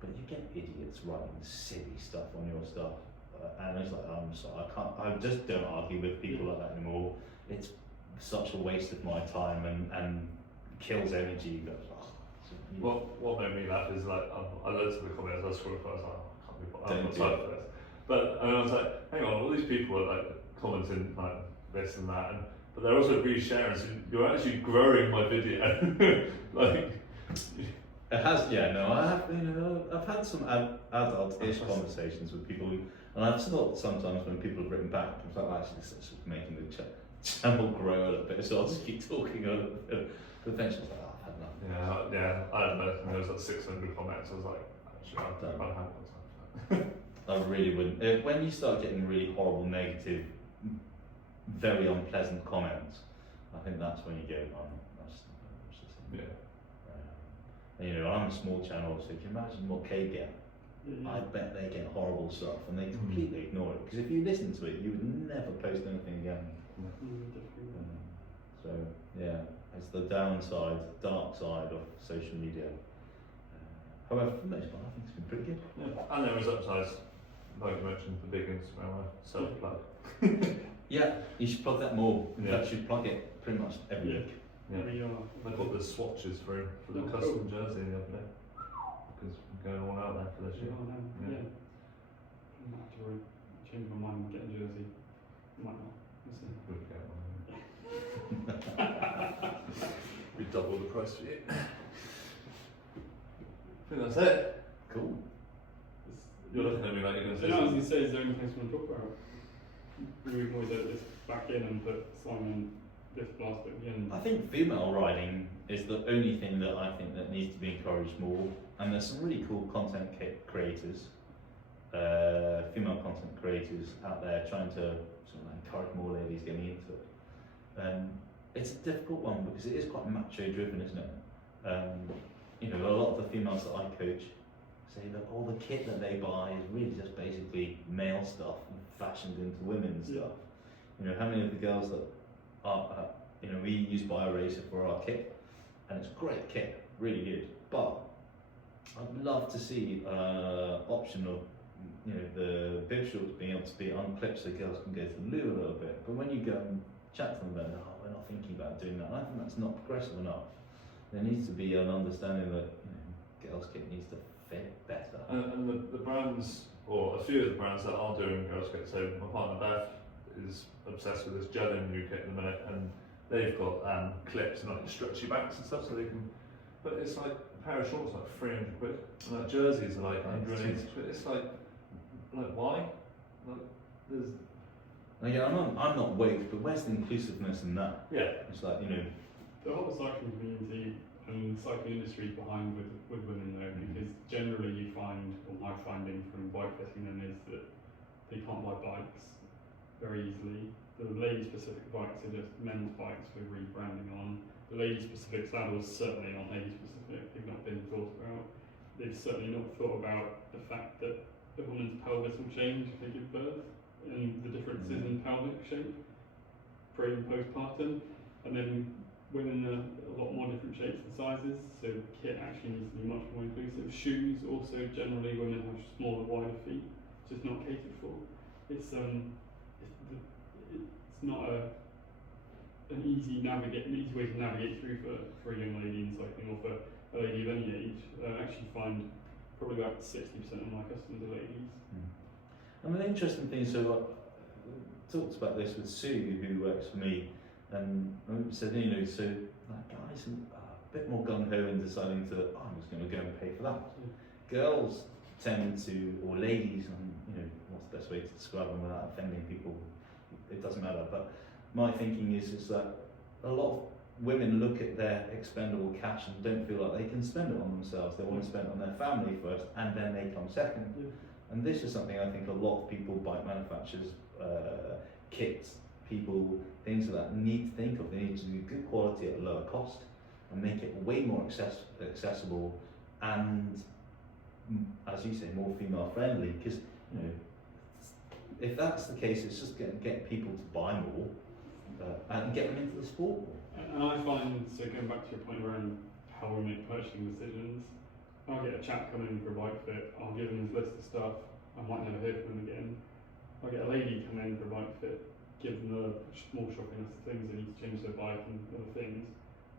But you get idiots writing silly stuff on your stuff, and it's like, I'm sorry, I just don't argue with people like that anymore. It's such a waste of my time and kills energy. But, What made me laugh is like I looked at the comments, I scrolled through, I was like, I can't be bothered, Don't I'm do not for this. But and I was like, hang on, all these people are like commenting like this and that, but they're also resharing, so you're actually growing my video. Like, it has, yeah, no, I have, I've had some adult-ish conversations with people who, and I've thought sometimes when people have written back, I thought actually this is making the channel grow a little bit, so I'll just keep talking a little bit. But eventually I was like, oh, I've had enough. yeah, I don't know, and there was like 600 comments, I was like, actually, I'd have one. I really wouldn't. When you start getting really horrible, negative, very unpleasant comments, I think that's when you go, oh, that's Yeah. And, I'm a small channel, so you can imagine what Kate get. I bet they get horrible stuff, and they completely ignore it. Because if you listen to it, you would never post anything again. So yeah, it's the downside, dark side of social media. However, for the most part, I think it's been pretty good. Yeah. And there was upsides, like you mentioned, the big Instagram self-plug. Yeah, you should plug that more. Yeah. You should plug it pretty much every week. Yeah. We are. I got the swatches for the Oh, custom jersey the other day. Because we're going all out there for this year. Yeah. I'm not to change my mind and get a jersey. Might not. We'll see. We'll get one. We double the price for you. I think that's it. Cool. You're looking at me like you're going to So say now, I was something. going to say, is there anything else you want to talk about? We can always edit this back in and put Simon this last bit in. I think female riding is the only thing that I think that needs to be encouraged more, and there's some really cool content creators, female content creators out there trying to sort of encourage more ladies getting into it. It's a difficult one because it is quite macho driven, isn't it? A lot of the females that I coach say that all the kit that they buy is really just basically male stuff fashioned into women's stuff. How many of the girls that are, we use BioRacer for our kit, and it's great kit, really good. But I'd love to see option of, the bib shorts being able to be unclipped so girls can go to the loo a little bit. But when you go and chat to them about, we're not thinking about doing that. And I think that's not progressive enough. There needs to be an understanding that girls' kit needs to fit better. And the brands, or a few of the brands that are doing girls' kit, so my partner Beth is obsessed with this gel in new kit in the minute, and they've got clips and like stretchy backs and stuff, so they can. But it's like a pair of shorts like 300 quid, and like jerseys are like 180 quid. It's like why? Like there's. Again, I'm not woke, but where's the inclusiveness in that? Yeah. It's like The whole cycling community and cycling industry is behind with women though, because generally you find, or my finding from bike fitting them is that they can't buy bikes very easily. The lady-specific bikes are just men's bikes for rebranding on. The lady-specific saddles certainly aren't lady-specific. They've not been thought about. They've certainly not thought about the fact that a woman's pelvis will change if they give birth, and the differences in pelvic shape, pre and postpartum, and then women are a lot more different shapes and sizes, so kit actually needs to be much more inclusive. Shoes also, generally women have smaller, wider feet, just not catered for. It's not an easy way to navigate through for a young lady in cycling, or for a lady of any age. I actually find probably about 60% of my customers are ladies. And the interesting thing, so I talked about this with Sue, who works for me, and said, so that guy's a bit more gung-ho in deciding to, I'm just going to go and pay for that. Girls tend to, or ladies, and what's the best way to describe them without offending people, it doesn't matter, but my thinking is that a lot of women look at their expendable cash and don't feel like they can spend it on themselves. They want to spend it on their family first, and then they come second. And this is something I think a lot of people, bike manufacturers, kits, people, things like that, need to think of. They need to do good quality at a lower cost and make it way more accessible and, as you say, more female friendly. Because if that's the case, it's just get people to buy more and get them into the sport more. And I find, so going back to your point around how we make purchasing decisions, I'll get a chap come in for a bike fit, I'll give him his list of stuff, I might never hear from him again. I'll get a lady come in for a bike fit, give them a small shopping list of things they need to change their bike and other things,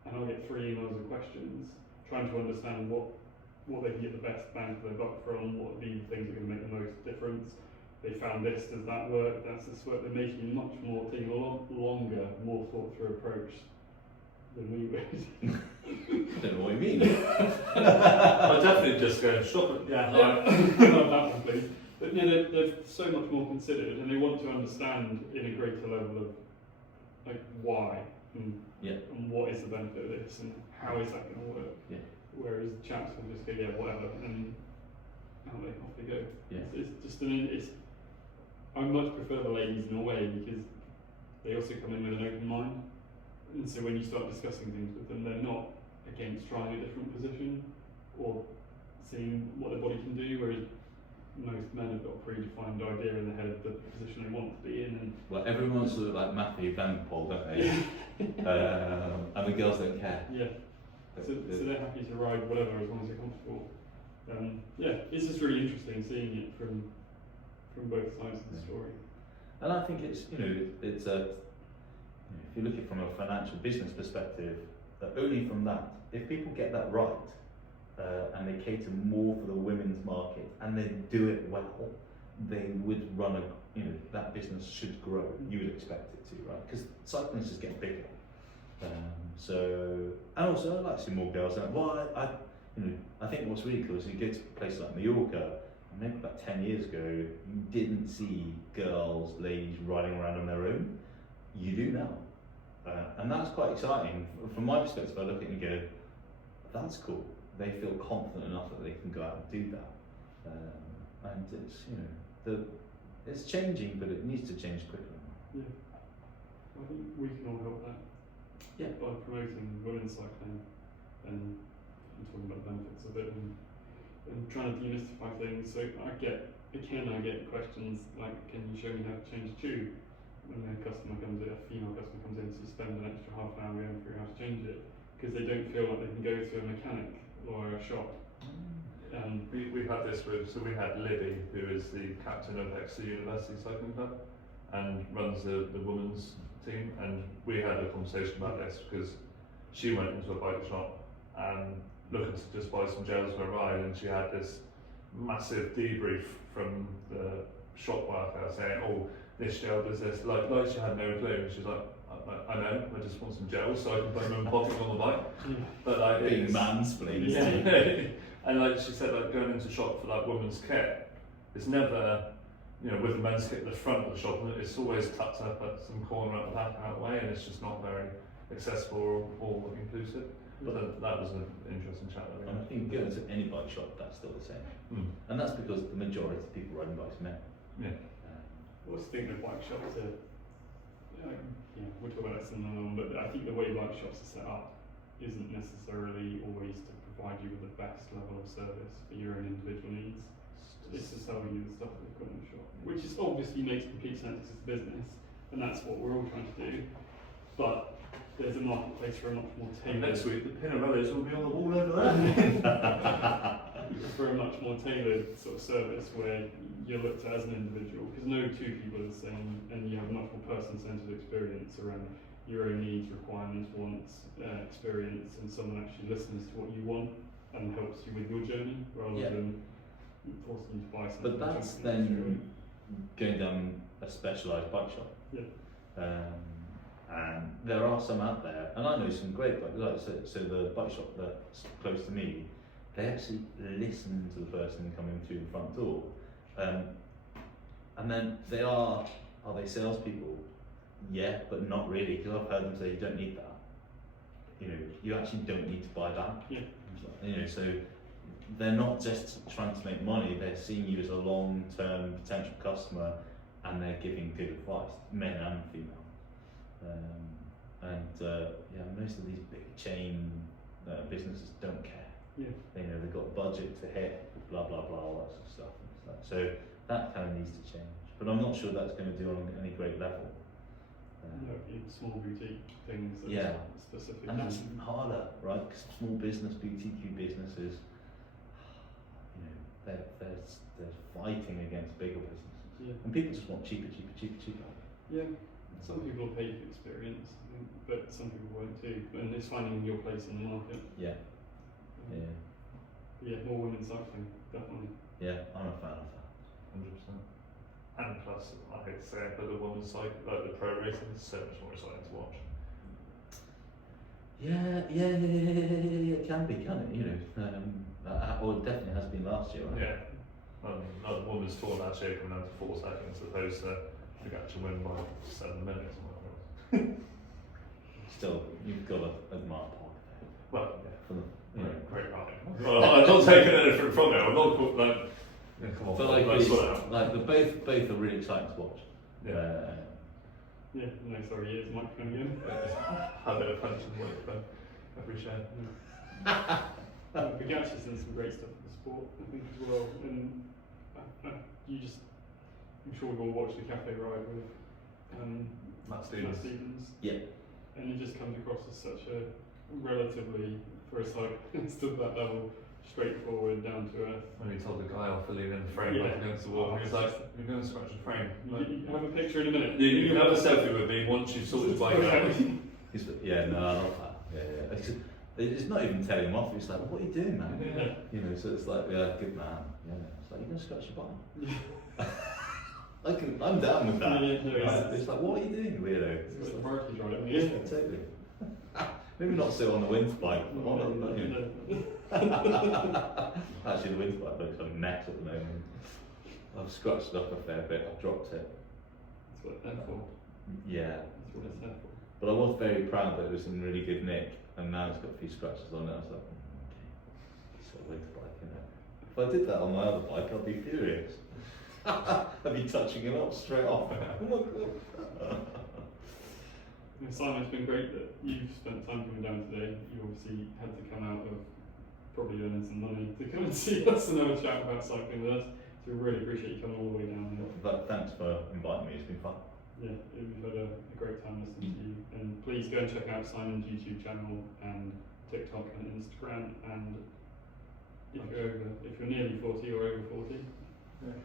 and I'll get 3 emails of questions, trying to understand what they can get the best bang for their buck from, what are the things that are going to make the most difference. They found this, does that work, that's this work. They're making taking a lot longer, more thought through approach than we would. I don't know what you mean. I definitely just go shop it. Yeah. Not that one, please. But they're so much more considered, and they want to understand in a greater level of like why and what is the benefit of this and how is that going to work. Yeah. Whereas chaps will just go, yeah, whatever, and off they go. Yeah. It's just I much prefer the ladies in a way because they also come in with an open mind, and so when you start discussing things with them, they're not against trying a different position or seeing what their body can do, whereas most men have got a predefined idea in their head of the position they want to be in. And well, everyone wants to look like Matthew Van Poel, don't they? And the girls don't care. Yeah. So they're happy to ride whatever as long as they're comfortable. It's just really interesting seeing it from both sides of the story. And I think it's if you look at it from a financial business perspective, only from that, if people get that right and they cater more for the women's market and they do it well, they would run that business should grow. You would expect it to, right? Because cycling is just getting bigger. And also I'd like to see more girls. I think what's really cool is you go to places like Mallorca. Maybe about 10 years ago, you didn't see ladies riding around on their own. You do now. And that's quite exciting. From my perspective, I look at it and go, that's cool. They feel confident enough that they can go out and do that. And it's, it's changing, but it needs to change quickly. Yeah. I think we can all help that. Yeah. By promoting women's cycling and talking about the benefits of it and trying to demystify things. So I get questions like, can you show me how to change a tube? When a female customer comes in to spend an extra half an hour going through how to change it, because they don't feel like they can go to a mechanic or a shop. We had this we had Libby, who is the captain of Exeter University Cycling Club and runs the women's team, and we had a conversation about this because she went into a bike shop and looking to just buy some gels for a ride, and she had this massive debrief from the shop worker saying, oh, this gel does this, like she had no clue. She's like, I know, I just want some gels so I can put them in my pocket on the bike. But like being mansplained. Yeah. And like she said, like going into shop for like women's kit, it's never, with the men's kit at the front of the shop, it's always tucked up at some corner at the back out the way, and it's just not very accessible or inclusive. But that was an interesting chat. And I think going to any bike shop, that's still the same. And that's because the majority of people riding bikes are men. Yeah. I was thinking of bike shops we'll talk about this in another one, but I think the way bike shops are set up isn't necessarily always to provide you with the best level of service for your own individual needs. It's to sell you the stuff that they've got in the shop, which is obviously makes complete sense as a business, and that's what we're all trying to do. But there's a marketplace for a much more tailored. Next week, the Pinarellos will be on the wall over there. For a much more tailored sort of service where you're looked at as an individual, because no two people are the same, and you have a much more person-centered experience around your own needs, requirements, wants, experience, and someone actually listens to what you want and helps you with your journey rather than forcing you to buy something. But that's then going down a specialised bike shop. Yeah. And there are some out there, and I know some great bikes. So the bike shop that's close to me, they actually listen to the person coming through the front door, and then are they salespeople? Yeah, but not really, because I've heard them say you don't need that. You actually don't need to buy that. Yeah. So they're not just trying to make money; they're seeing you as a long-term potential customer, and they're giving good advice, men and female. Most of these big chain businesses don't care. Yeah. They've got a budget to hit, blah blah blah, all that sort of stuff. So that kind of needs to change. But I'm not sure that's going to do on any great level. Small boutique things. Specific. And that's even harder, right? Because small business, boutique businesses, they're fighting against bigger businesses. Yeah. And people just want cheaper. Yeah. Some people will pay for experience, but some people won't too. And it's finding your place in the market. Yeah. Yeah. Yeah, more women cycling, definitely. Yeah, I'm a fan of that. 100%. And plus, I hate to say it, but the women's cycle, like the pro racing, is so much more exciting to watch. Yeah, it can be, can't it? You know, or it definitely has been last year, right? Yeah. Like the women's tour last year coming down to 4 seconds, as opposed to the guy to win by 7 minutes or whatever. Still, you've got to admire Park there. Well, yeah. For the, you know. Great ride. Well, I'm not taking anything from it. I'm not like, yeah, come on, But like, let's sort it out. like both are really exciting to watch. Yeah. Yeah, no, sorry, here's the microphone again. Have a bit of punch and work, but I appreciate it. But Gauch's done some great stuff for the sport, I think, as well. And I'm sure we've all watched the cafe ride with Matt Matt Stevens. Stevens. Yeah. And he just comes across as such a relatively, for a cyclist of that level, straightforward, down to earth. When he told the guy off for leaning the frame Yeah. back against the wall, he was like, "You're going to scratch the frame." Like, You have a picture in a minute. you can have a selfie with me once you've sorted the bike out. Yeah, no, I love that. Yeah. It's not even telling him off. It's like, what are you doing, man? Yeah. You know, so it's like, yeah, good man. Yeah. It's like, you're gonna scratch your bike. I'm down with that. Yeah, It's like, what are you doing, weirdo? It's the priorities right, Yeah, totally. Maybe not sit on the wind bike, but on the, you know. Actually, the wind bike looks like a mess at the moment. I've scratched it up a fair bit. I've dropped it. That's what it's there for. Yeah. That's what it's there for. But I was very proud that it was in really good nick, and now it's got a few scratches on it. I was like, okay, it's a wind bike, you know. If I did that on my other bike, I'd be furious. I'd be touching it up straight off. Oh my god. Simon, it's been great that you've spent time coming down today. You obviously had to come out of probably earning some money to come and see us and have a chat about cycling with us. So we really appreciate you coming all the way down here. But thanks for inviting me. It's been fun. Yeah, we've had a great time listening to you. And please go and check out Simon's YouTube channel and TikTok and Instagram. And if you're nearly 40 or over 40, Yeah.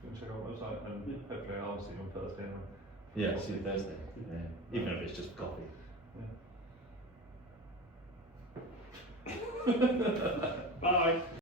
Go and check out our website, and hopefully I'll see you on Thursday. Yeah, see you Thursday. Yeah. Even if it's just coffee. bye.